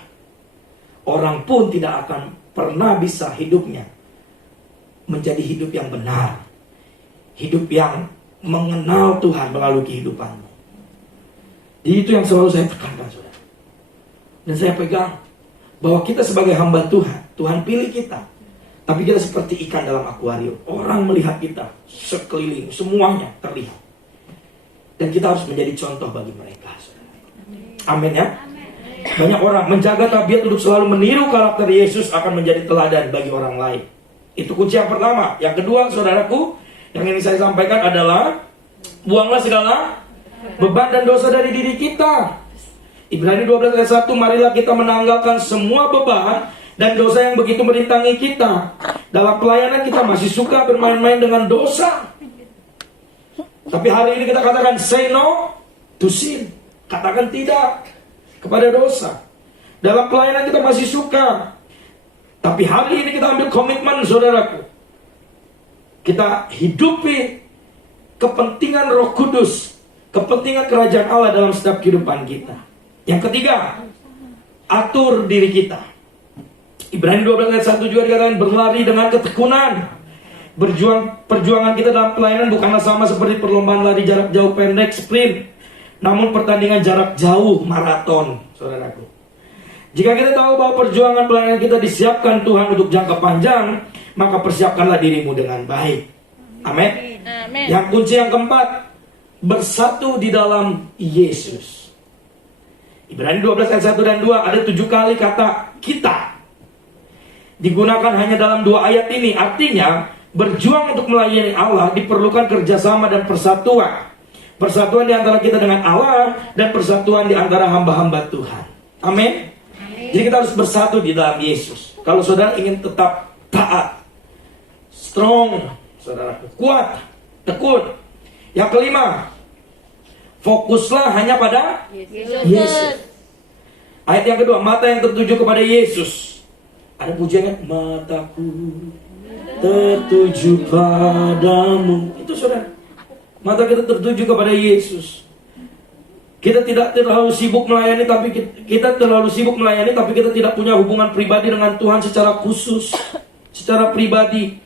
orang pun tidak akan pernah bisa hidupnya menjadi hidup yang benar, hidup yang mengenal Tuhan melalui kehidupanmu. Jadi itu yang selalu saya tekankan, saudara. Dan saya pegang bahwa kita sebagai hamba Tuhan, Tuhan pilih kita, tapi kita seperti ikan dalam akuarium. Orang melihat kita sekeliling, semuanya terlihat. Dan kita harus menjadi contoh bagi mereka, saudara. Amin ya. Banyak orang menjaga tabiat untuk selalu meniru karakter Yesus akan menjadi teladan bagi orang lain. Itu kunci yang pertama. Yang kedua, saudaraku, yang ingin saya sampaikan adalah buanglah segala beban dan dosa dari diri kita. Ibrani 12 ayat 1, marilah kita menanggalkan semua beban dan dosa yang begitu merintangi kita. Dalam pelayanan kita masih suka bermain-main dengan dosa. Tapi hari ini kita katakan say no to sin. Katakan tidak kepada dosa. Dalam pelayanan kita masih suka. Tapi hari ini kita ambil komitmen, saudaraku. Kita hidupi kepentingan Roh Kudus, kepentingan kerajaan Allah dalam setiap kehidupan kita. Yang ketiga, atur diri kita. Ibrani 12 ayat 1 juga dikatakan berlari dengan ketekunan. Perjuangan kita dalam pelayanan bukanlah sama seperti perlombaan lari jarak jauh pendek sprint, namun pertandingan jarak jauh maraton, saudaraku. Jika kita tahu bahwa perjuangan pelayanan kita disiapkan Tuhan untuk jangka panjang, maka persiapkanlah dirimu dengan baik. Amin. Yang kunci yang keempat, bersatu di dalam Yesus. Ibrani 12 ayat 1 dan 2, ada 7 kali kata kita digunakan hanya dalam 2 ayat ini. Artinya berjuang untuk melayani Allah diperlukan kerjasama dan persatuan. Persatuan di antara kita dengan Allah dan persatuan di antara hamba-hamba Tuhan. Amin. Jadi kita harus bersatu di dalam Yesus. Kalau saudara ingin tetap taat, strong, saudara kuat, tekun. Yang kelima, fokuslah hanya pada Yesus. Ayat yang kedua, mata yang tertuju kepada Yesus. Ada pujiannya, mataku tertuju padamu. Itu saudara, mata kita tertuju kepada Yesus. Kita tidak terlalu sibuk melayani, tapi kita tidak punya hubungan pribadi dengan Tuhan secara khusus, secara pribadi.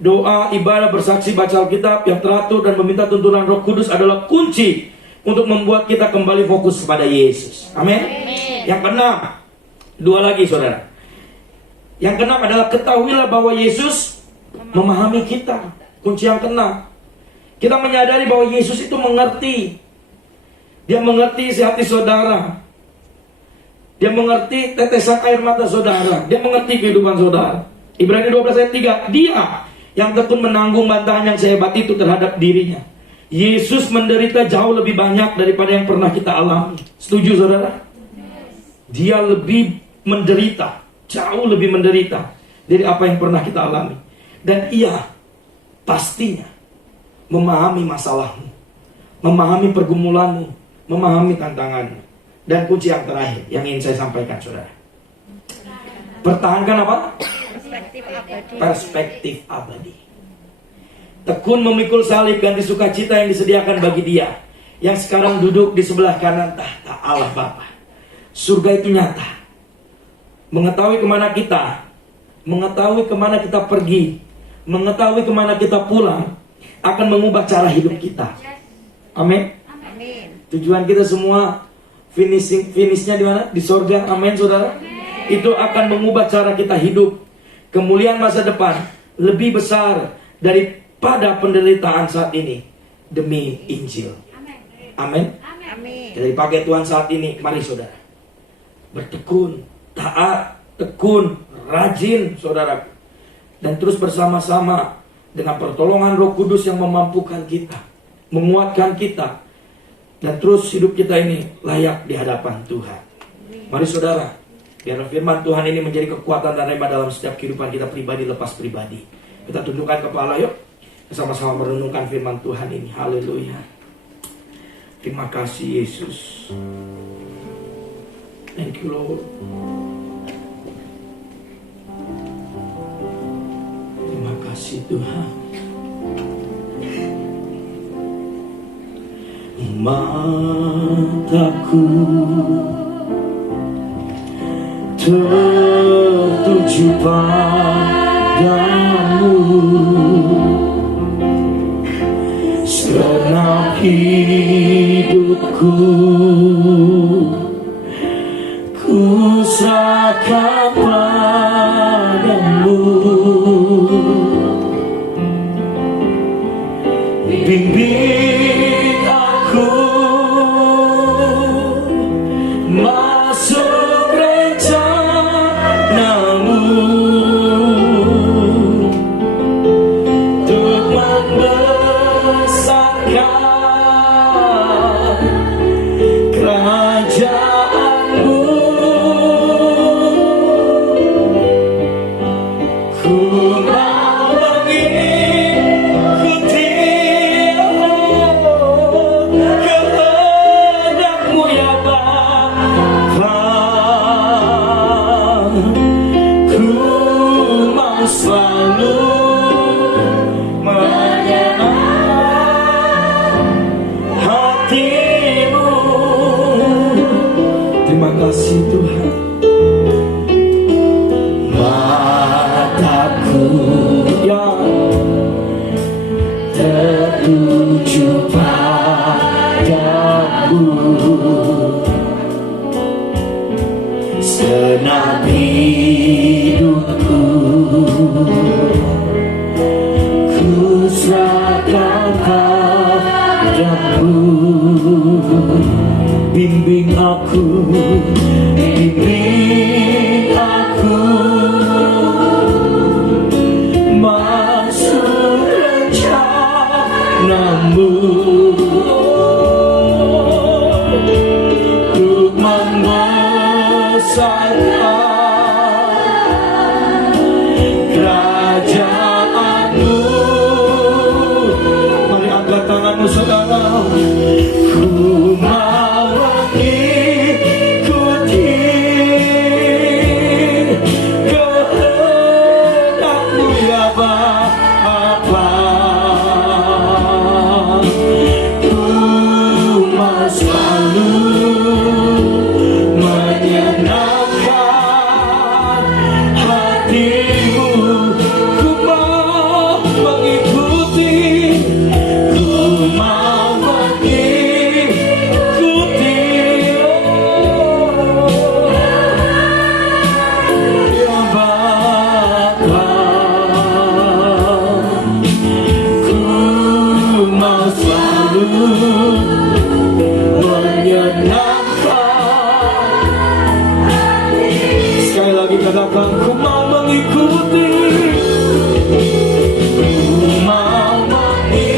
Doa, ibadah, bersaksi, baca Alkitab yang teratur dan meminta tuntunan Roh Kudus adalah kunci untuk membuat kita kembali fokus kepada Yesus. Amin. Yang keenam, dua lagi saudara. Yang keenam adalah ketahuilah bahwa Yesus memahami kita. Kunci yang keenam, kita menyadari bahwa Yesus itu mengerti. Dia mengerti isi hati saudara. Dia mengerti tetesan air mata saudara. Dia mengerti kehidupan saudara. Ibrani 12 ayat 3. Dia yang tekun menanggung bantahan yang sehebat itu terhadap dirinya. Yesus menderita jauh lebih banyak daripada yang pernah kita alami. Setuju saudara? Dia lebih menderita, jauh lebih menderita dari apa yang pernah kita alami. Dan ia pastinya memahami masalahmu, memahami pergumulanmu, memahami tantanganmu. Dan kunci yang terakhir yang ingin saya sampaikan saudara, pertahankan apa? Perspektif abadi. Tekun memikul salib ganti sukacita yang disediakan bagi dia yang sekarang duduk di sebelah kanan tahta Allah Bapa. Surga itu nyata. Mengetahui kemana kita, mengetahui kemana kita pergi, mengetahui kemana kita pulang, akan mengubah cara hidup kita. Amin. Tujuan kita semua finishnya di mana? Di sorga. Amin saudara. Itu akan mengubah cara kita hidup. Kemuliaan masa depan lebih besar daripada penderitaan saat ini demi Injil. Amin. Kita dipakai Tuhan saat ini. Mari saudara, bertekun, taat, tekun, rajin saudara, dan terus bersama-sama dengan pertolongan Roh Kudus yang memampukan kita, menguatkan kita, dan terus hidup kita ini layak di hadapan Tuhan. Mari saudara, biar firman Tuhan ini menjadi kekuatan dan rema dalam setiap kehidupan kita pribadi lepas pribadi. Kita tundukkan kepala yuk, sama-sama merenungkan firman Tuhan ini. Haleluya. Terima kasih Yesus. Thank you Lord. Terima kasih Tuhan. Mataku tertuju padamu, segenap hidupku ku serahkan padamu. Bimbing aku masuk rencanamu untuk membesarkan kerajaanmu. Ku mau mengikuti kehendakmu ya Bapa. Ku mau selalu menyenangkan hatimu. Terima kasih Tuhan. Mataku yang tertuju padamu, segenap hidupku ku serahkan padamu. Bimbing aku, bimbing aku masuk rencanamu. menyenangkan. Sekali lagi katakan, ku mau mengikuti, ku mau mengikuti.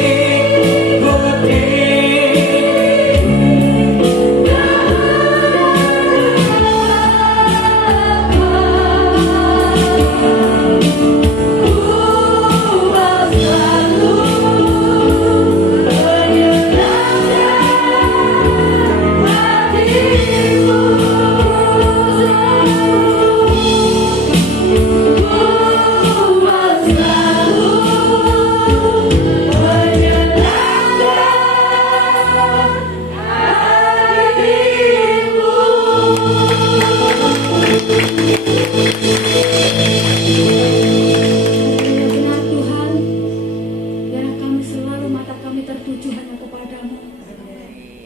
Benar Tuhan, biarlah kami selalu mata kami tertuju hanya kepadamu.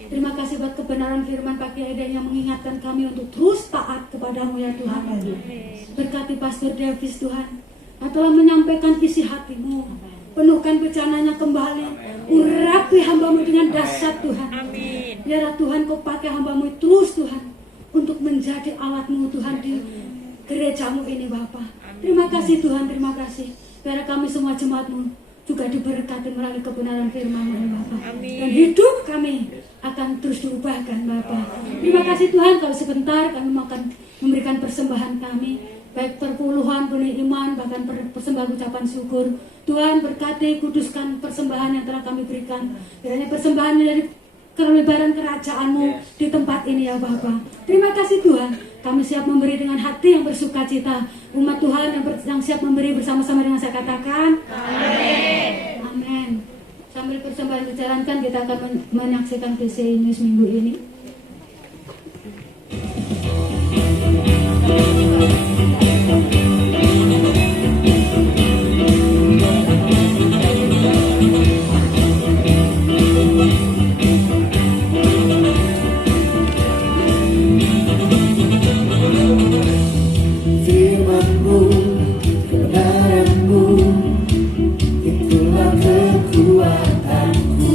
Terima kasih buat kebenaran firman pagi hari yang mengingatkan kami untuk terus taat kepadamu ya Tuhan. Berkati Pastor Davis Tuhan, yang telah menyampaikan isi hatimu. Penuhkan becananya kembali, urapi hambamu dengan dahsyat Tuhan. Biarlah Tuhan kau pakai hambamu terus Tuhan, untuk menjadi alatmu Tuhan di gerejamu ini Bapa. Terima kasih Tuhan, terima kasih. Biar kami semua jemaatmu juga diberkati melalui kebenaran firman-Mu ya Bapa. Dan hidup kami akan terus diubahkan Bapa. Terima kasih Tuhan, kalau sebentar kami akan memberikan persembahan kami, baik perpuluhan, benih iman, bahkan persembahan ucapan syukur. Tuhan berkati, kuduskan persembahan yang telah kami berikan. Kiranya persembahan dari kelebaran kerajaan-Mu di tempat ini ya Bapa. Terima kasih Tuhan, kami siap memberi dengan hati yang bersuka cita. Umat Tuhan yang siap memberi bersama-sama dengan saya katakan amin. Amin. Sambil persembahan dijalankan, kita akan menyaksikan PCI News minggu ini. Firman-Mu, kebenaran-Mu, itulah kekuatanku.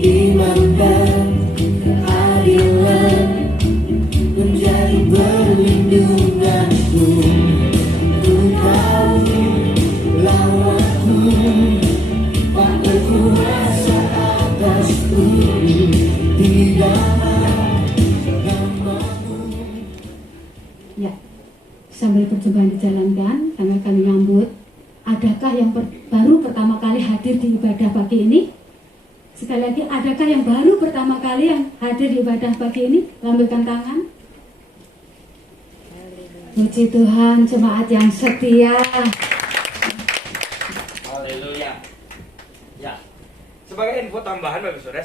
Iman dan keadilan menjadi perlindunganku. Ku tahu lawanku tak berkuasa atasku. Di dalam nama-Mu. Ya, sambil percobaan dijalankan, kami akan menyambut. Adakah yang baru pertama kali hadir di ibadah pagi ini? Sekali lagi, adakah yang baru pertama kali yang hadir di ibadah pagi ini? Lambaikan tangan. Puji Tuhan, jemaat yang setia. Haleluya. Ya. Sebagai info tambahan Bapak Saudara,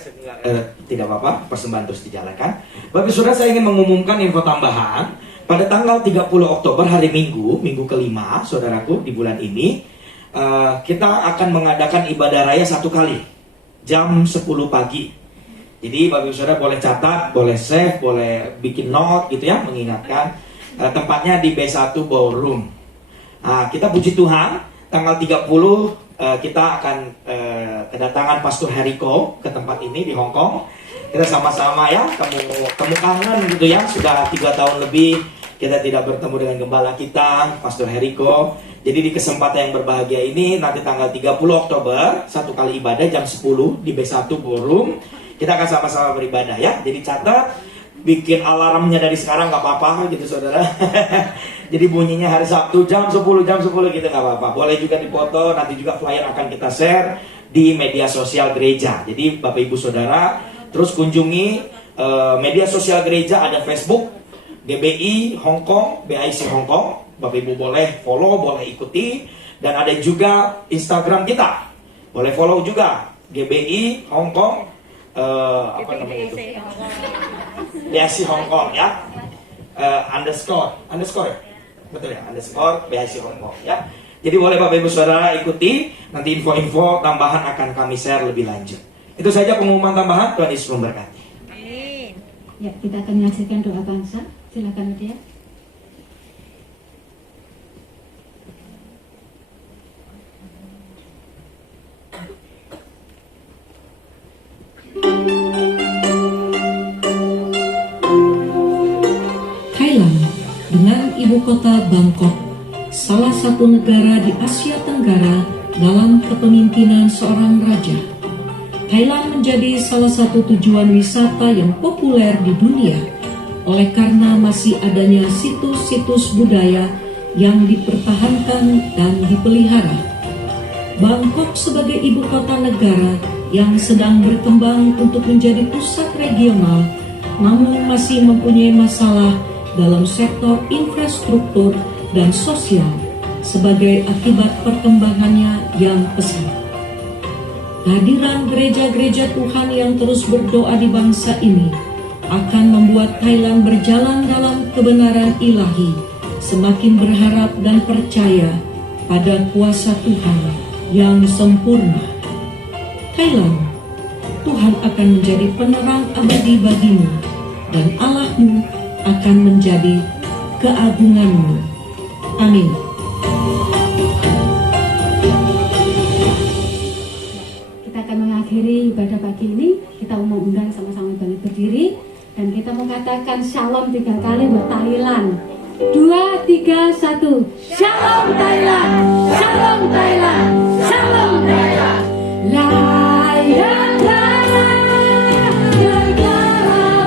tidak apa-apa, persembahan terus dijalankan. Bapak Saudara, saya ingin mengumumkan info tambahan. Pada tanggal 30 Oktober hari Minggu, minggu kelima, saudaraku, di bulan ini, kita akan mengadakan ibadah raya 1 kali, jam 10 pagi. Jadi Bapak Saudara boleh catat, boleh save, boleh bikin note gitu ya, mengingatkan. Tempatnya di B1 Ballroom. Kita puji Tuhan, tanggal 30 kita akan kedatangan Pastor Heriko ke tempat ini di Hong Kong. Kita sama-sama ya, temu kangen gitu ya, sudah 3 tahun lebih kita tidak bertemu dengan gembala kita, Pastor Heriko. Jadi di kesempatan yang berbahagia ini, nanti tanggal 30 Oktober, 1 kali ibadah jam 10 di B1 Ballroom. Kita akan sama-sama beribadah ya. Jadi catat, bikin alarmnya dari sekarang nggak apa-apa gitu saudara. Jadi bunyinya hari Sabtu jam 10 gitu nggak apa-apa. Boleh juga dipoto, nanti juga flyer akan kita share di media sosial gereja. Jadi Bapak Ibu Saudara terus kunjungi media sosial gereja, ada Facebook GBI Hong Kong, BIC Hong Kong. Bapak Ibu boleh follow, boleh ikuti. Dan ada juga Instagram kita, boleh follow juga GBI Hong Kong, apa namanya itu? BIC Hong Kong ya, underscore ya? Betul ya, underscore BIC Hong Kong ya. Jadi boleh Bapak Ibu Saudara ikuti, nanti info-info tambahan akan kami share lebih lanjut. Itu saja pengumuman tambahan, Tuhan Yesus memberkati. Amin. Ya, kita akan menyaksikan doa bangsa. Silakan Nadia. kota Bangkok, salah satu negara di Asia Tenggara dalam kepemimpinan seorang raja. Thailand menjadi salah satu tujuan wisata yang populer di dunia oleh karena masih adanya situs-situs budaya yang dipertahankan dan dipelihara. Bangkok sebagai ibu kota negara yang sedang berkembang untuk menjadi pusat regional, namun masih mempunyai masalah dalam sektor infrastruktur dan sosial sebagai akibat perkembangannya yang pesat. Kehadiran gereja-gereja Tuhan yang terus berdoa di bangsa ini akan membuat Thailand berjalan dalam kebenaran ilahi, semakin berharap dan percaya pada kuasa Tuhan yang sempurna. Thailand, Tuhan akan menjadi penerang abadi bagimu, dan Allahmu akan menjadi keagunganmu. Amin. Kita akan mengakhiri ibadah pagi ini. Kita mau undang sama-sama bangkit berdiri dan kita mau katakan shalom 3 kali buat Thailand. 2, 3, 1. Shalom Thailand, shalom Thailand, shalom Thailand. Layaklah negara bangsa, sujud kepadamu.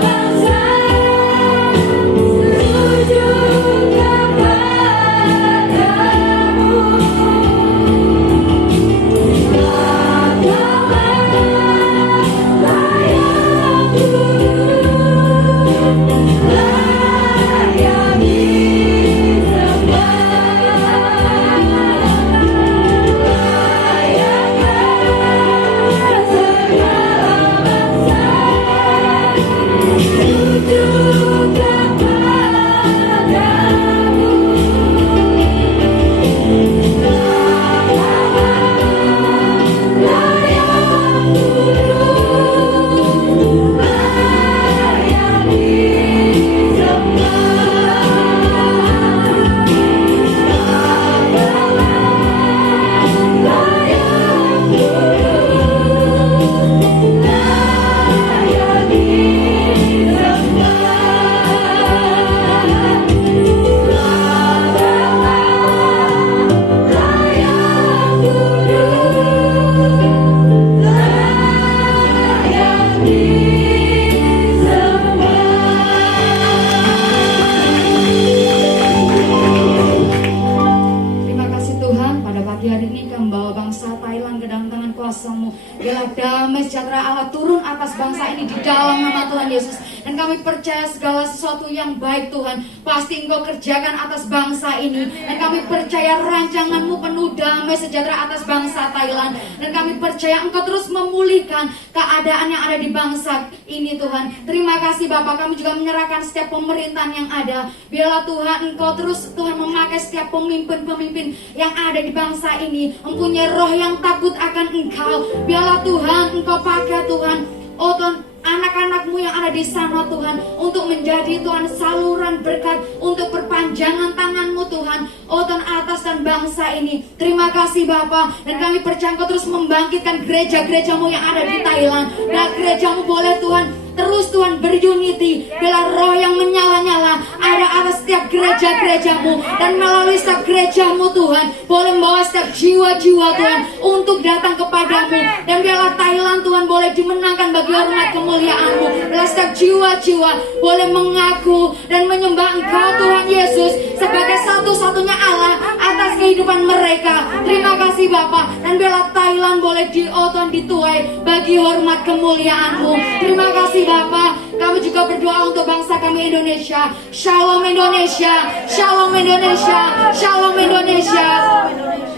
Percaya segala sesuatu yang baik Tuhan pasti Engkau kerjakan atas bangsa ini, dan kami percaya rancangan-Mu penuh damai sejahtera atas bangsa Thailand, dan kami percaya Engkau terus memulihkan keadaan yang ada di bangsa ini Tuhan. Terima kasih Bapak, kami juga menyerahkan setiap pemerintahan yang ada. Biarlah Tuhan Engkau terus Tuhan memakai setiap pemimpin-pemimpin yang ada di bangsa ini mempunyai roh yang takut akan Engkau. Biarlah Tuhan Engkau pakai Tuhan, oh Tuhan, anak-anak-Mu yang ada di sana Tuhan, untuk menjadi Tuhan saluran berkat, untuk perpanjangan tangan-Mu Tuhan, oh Tuhan, atas dan bangsa ini. Terima kasih Bapa, dan kami percaya Engkau terus membangkitkan gereja-gereja-Mu yang ada di Thailand, dan gereja-Mu boleh Tuhan terus Tuhan berunity. Bila roh yang menyala-nyala ada atas setiap gereja-gereja-Mu, dan melalui setiap gereja-Mu Tuhan boleh membawa setiap jiwa-jiwa Tuhan untuk datang kepadamu. Dan biarlah Thailand Tuhan boleh dimenangkan bagi hormat kemuliaan-Mu. Biarlah setiap jiwa-jiwa boleh mengaku dan menyembah Engkau Tuhan Yesus sebagai satu-satunya Allah atas kehidupan mereka. Terima kasih Bapa, dan biarlah Thailand boleh Tuhan dituai bagi hormat kemuliaan-Mu. Terima kasih Bapa. Kami juga berdoa untuk bangsa kami Indonesia. Shalom Indonesia, Shalom Indonesia, Shalom Indonesia.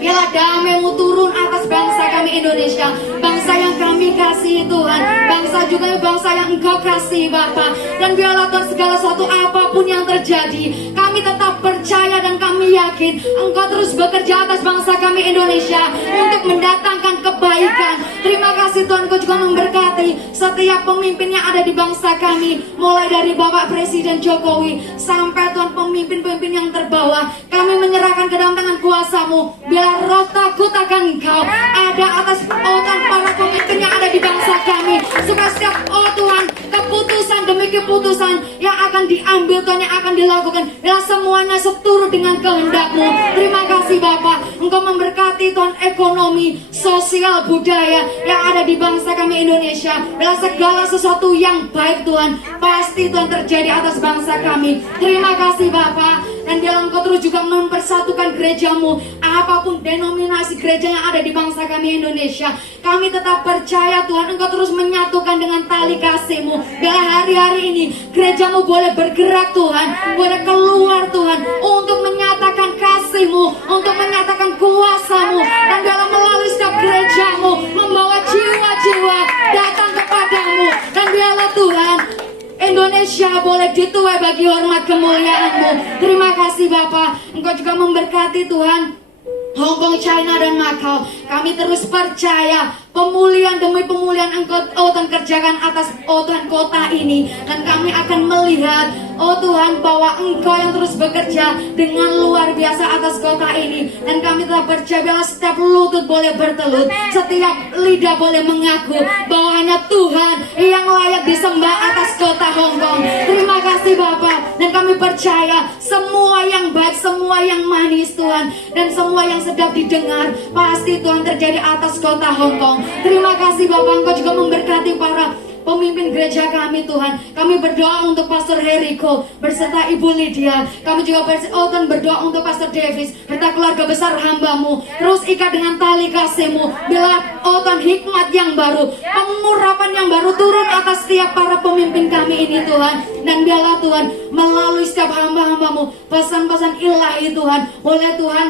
Biarlah damai-Mu turun atas bangsa kami Indonesia, bangsa yang kami kasih Tuhan, bangsa juga bangsa yang Engkau kasih Bapa. Dan biarlah Tuhan segala sesuatu apapun yang terjadi, kami tetap percaya dan kami yakin Engkau terus bekerja atas bangsa kami Indonesia untuk mendatangkan kebaikan. Terima kasih Tuhan, Engkau juga memberkati setiap pemimpin yang ada di bangsa kami, mulai dari Bapak Presiden Jokowi sampai Tuhan pemimpin-pemimpin yang terbawah. Kami menyerahkan ke dalam tangan kuasa-Mu. Biar roh takut akan Engkau ada atas Tuhan para pemimpin yang ada di bangsa kami, supaya setiap Tuhan keputusan demi keputusan yang akan diambil, Tuhan, yang akan dilakukan, biarlah semuanya seturut dengan kehendak-Mu. Terima kasih Bapa, Engkau memberkati Tuhan ekonomi, sosial, budaya yang ada di bangsa kami Indonesia. Biarlah segala sesuatu yang baik Tuhan, pasti Tuhan terjadi atas bangsa kami. Terima kasih Bapa. Dan biarlah Engkau terus juga mempersatukan gereja-Mu, apapun denominasi gereja yang ada di bangsa kami Indonesia. Kami tetap percaya Tuhan, Engkau terus menyatukan dengan tali kasih-Mu. Biarlah hari-hari ini gereja-Mu boleh bergerak Tuhan, boleh keluar Tuhan, untuk menyatakan kasih-Mu, untuk menyatakan kuasa-Mu. Dan dalam melalui setiap gereja-Mu membawa jiwa-jiwa datang kepadamu. Dan biarlah Tuhan, Indonesia boleh dituai bagi hormat kemuliaan-Mu. Terima kasih Bapa. Engkau juga memberkati Tuhan Hong Kong, China, dan Macau. Kami terus percaya pemulihan demi pemulihan Engkau, oh Tuhan, kerjakan atas, oh Tuhan, kota ini. Dan kami akan melihat, oh Tuhan, bahwa Engkau yang terus bekerja dengan luar biasa atas kota ini. Dan kami telah percaya bahwa setiap lutut boleh bertelut, setiap lidah boleh mengaku bahwa hanya Tuhan yang layak disembah atas kota Hong Kong. Terima kasih Bapa. Dan kami percaya semua yang baik, semua yang manis Tuhan, dan semua yang sedap didengar, pasti Tuhan terjadi atas kota Hong Kong. Terima kasih Bapak, Engkau juga memberkati para pemimpin gereja kami Tuhan. Kami berdoa untuk Pastor Heriko berserta Ibu Lydia. Kami juga berdoa untuk Pastor Davis serta keluarga besar hamba-Mu. Terus ikat dengan tali kasih-Mu. Bila Tuhan hikmat yang baru, pengurapan yang baru turun atas setiap para pemimpin kami ini Tuhan. Dan biarlah Tuhan melalui setiap hamba-hamba-Mu, pesan-pesan ilahi Tuhan, boleh Tuhan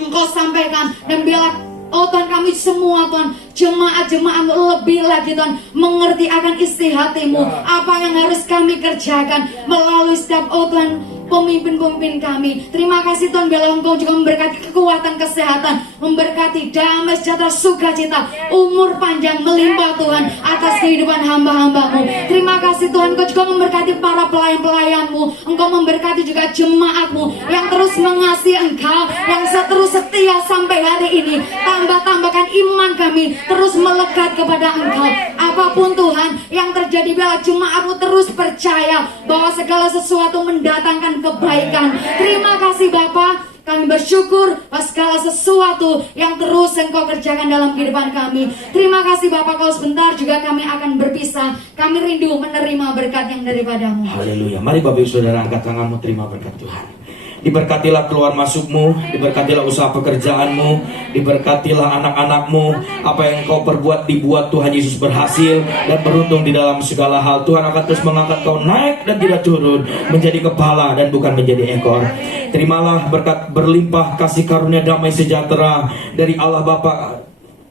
Engkau sampaikan. Dan biarlah Tuhan kami semua Tuhan, jemaat-jemaat lebih lagi Tuhan, mengerti akan isi hati-Mu, apa yang harus kami kerjakan melalui setiap Tuhan pemimpin-pemimpin kami. Terima kasih Tuhan, biarlah Engkau juga memberkati kekuatan kesehatan, memberkati damai sejahtera sukacita, umur panjang melimpah Tuhan atas kehidupan hamba-hamba-Mu. Terima kasih Tuhan, Engkau juga memberkati para pelayan-pelayan-Mu. Engkau memberkati juga jemaat-Mu yang terus mengasihi Engkau, yang terus setia sampai hari ini. Tambahkan iman kami terus melekat kepada Engkau. Apapun Tuhan yang terjadi, biarlah jemaat-Mu terus percaya bahwa segala sesuatu mendatangkan kebaikan. Terima kasih Bapa. Kami bersyukur atas segala sesuatu yang terus Engkau kerjakan dalam kehidupan kami. Terima kasih Bapak. Kalau sebentar juga kami akan berpisah, kami rindu menerima berkat yang daripada-Mu. Haleluya. Mari Bapak Ibu Saudara angkat tanganmu, terima berkat Tuhan. Diberkatilah keluar masukmu, diberkatilah usaha pekerjaanmu, diberkatilah anak-anakmu. Apa yang kau perbuat dibuat Tuhan Yesus berhasil dan beruntung di dalam segala hal. Tuhan akan terus mengangkat kau naik dan tidak turun, menjadi kepala dan bukan menjadi ekor. Terimalah berkat berlimpah kasih karunia damai sejahtera dari Allah Bapa,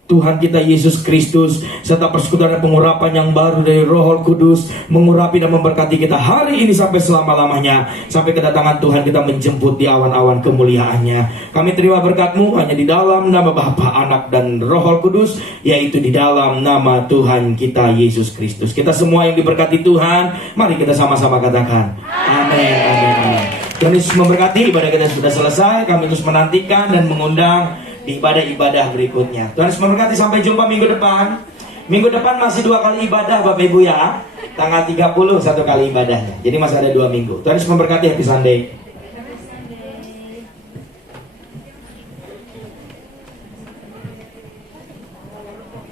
Tuhan kita Yesus Kristus, serta persekutuan pengurapan yang baru dari Roh Kudus mengurapi dan memberkati kita hari ini sampai selama-lamanya, sampai kedatangan Tuhan kita menjemput di awan-awan kemuliaan-Nya. Kami terima berkat-Mu hanya di dalam nama Bapa, Anak, dan Roh Kudus, yaitu di dalam nama Tuhan kita Yesus Kristus. Kita semua yang diberkati Tuhan, mari kita sama-sama katakan amin, amin, amin. Tuhan Yesus memberkati. Ibadah kita sudah selesai. Kami terus menantikan dan mengundang di ibadah-ibadah berikutnya. Tuhan Yesus memberkati. Sampai jumpa minggu depan. Minggu depan masih 2 kali ibadah Bapak Ibu ya. Tanggal 30 1 kali ibadahnya. Jadi masih ada 2 minggu. Tuhan Yesus memberkati. Happy Sunday.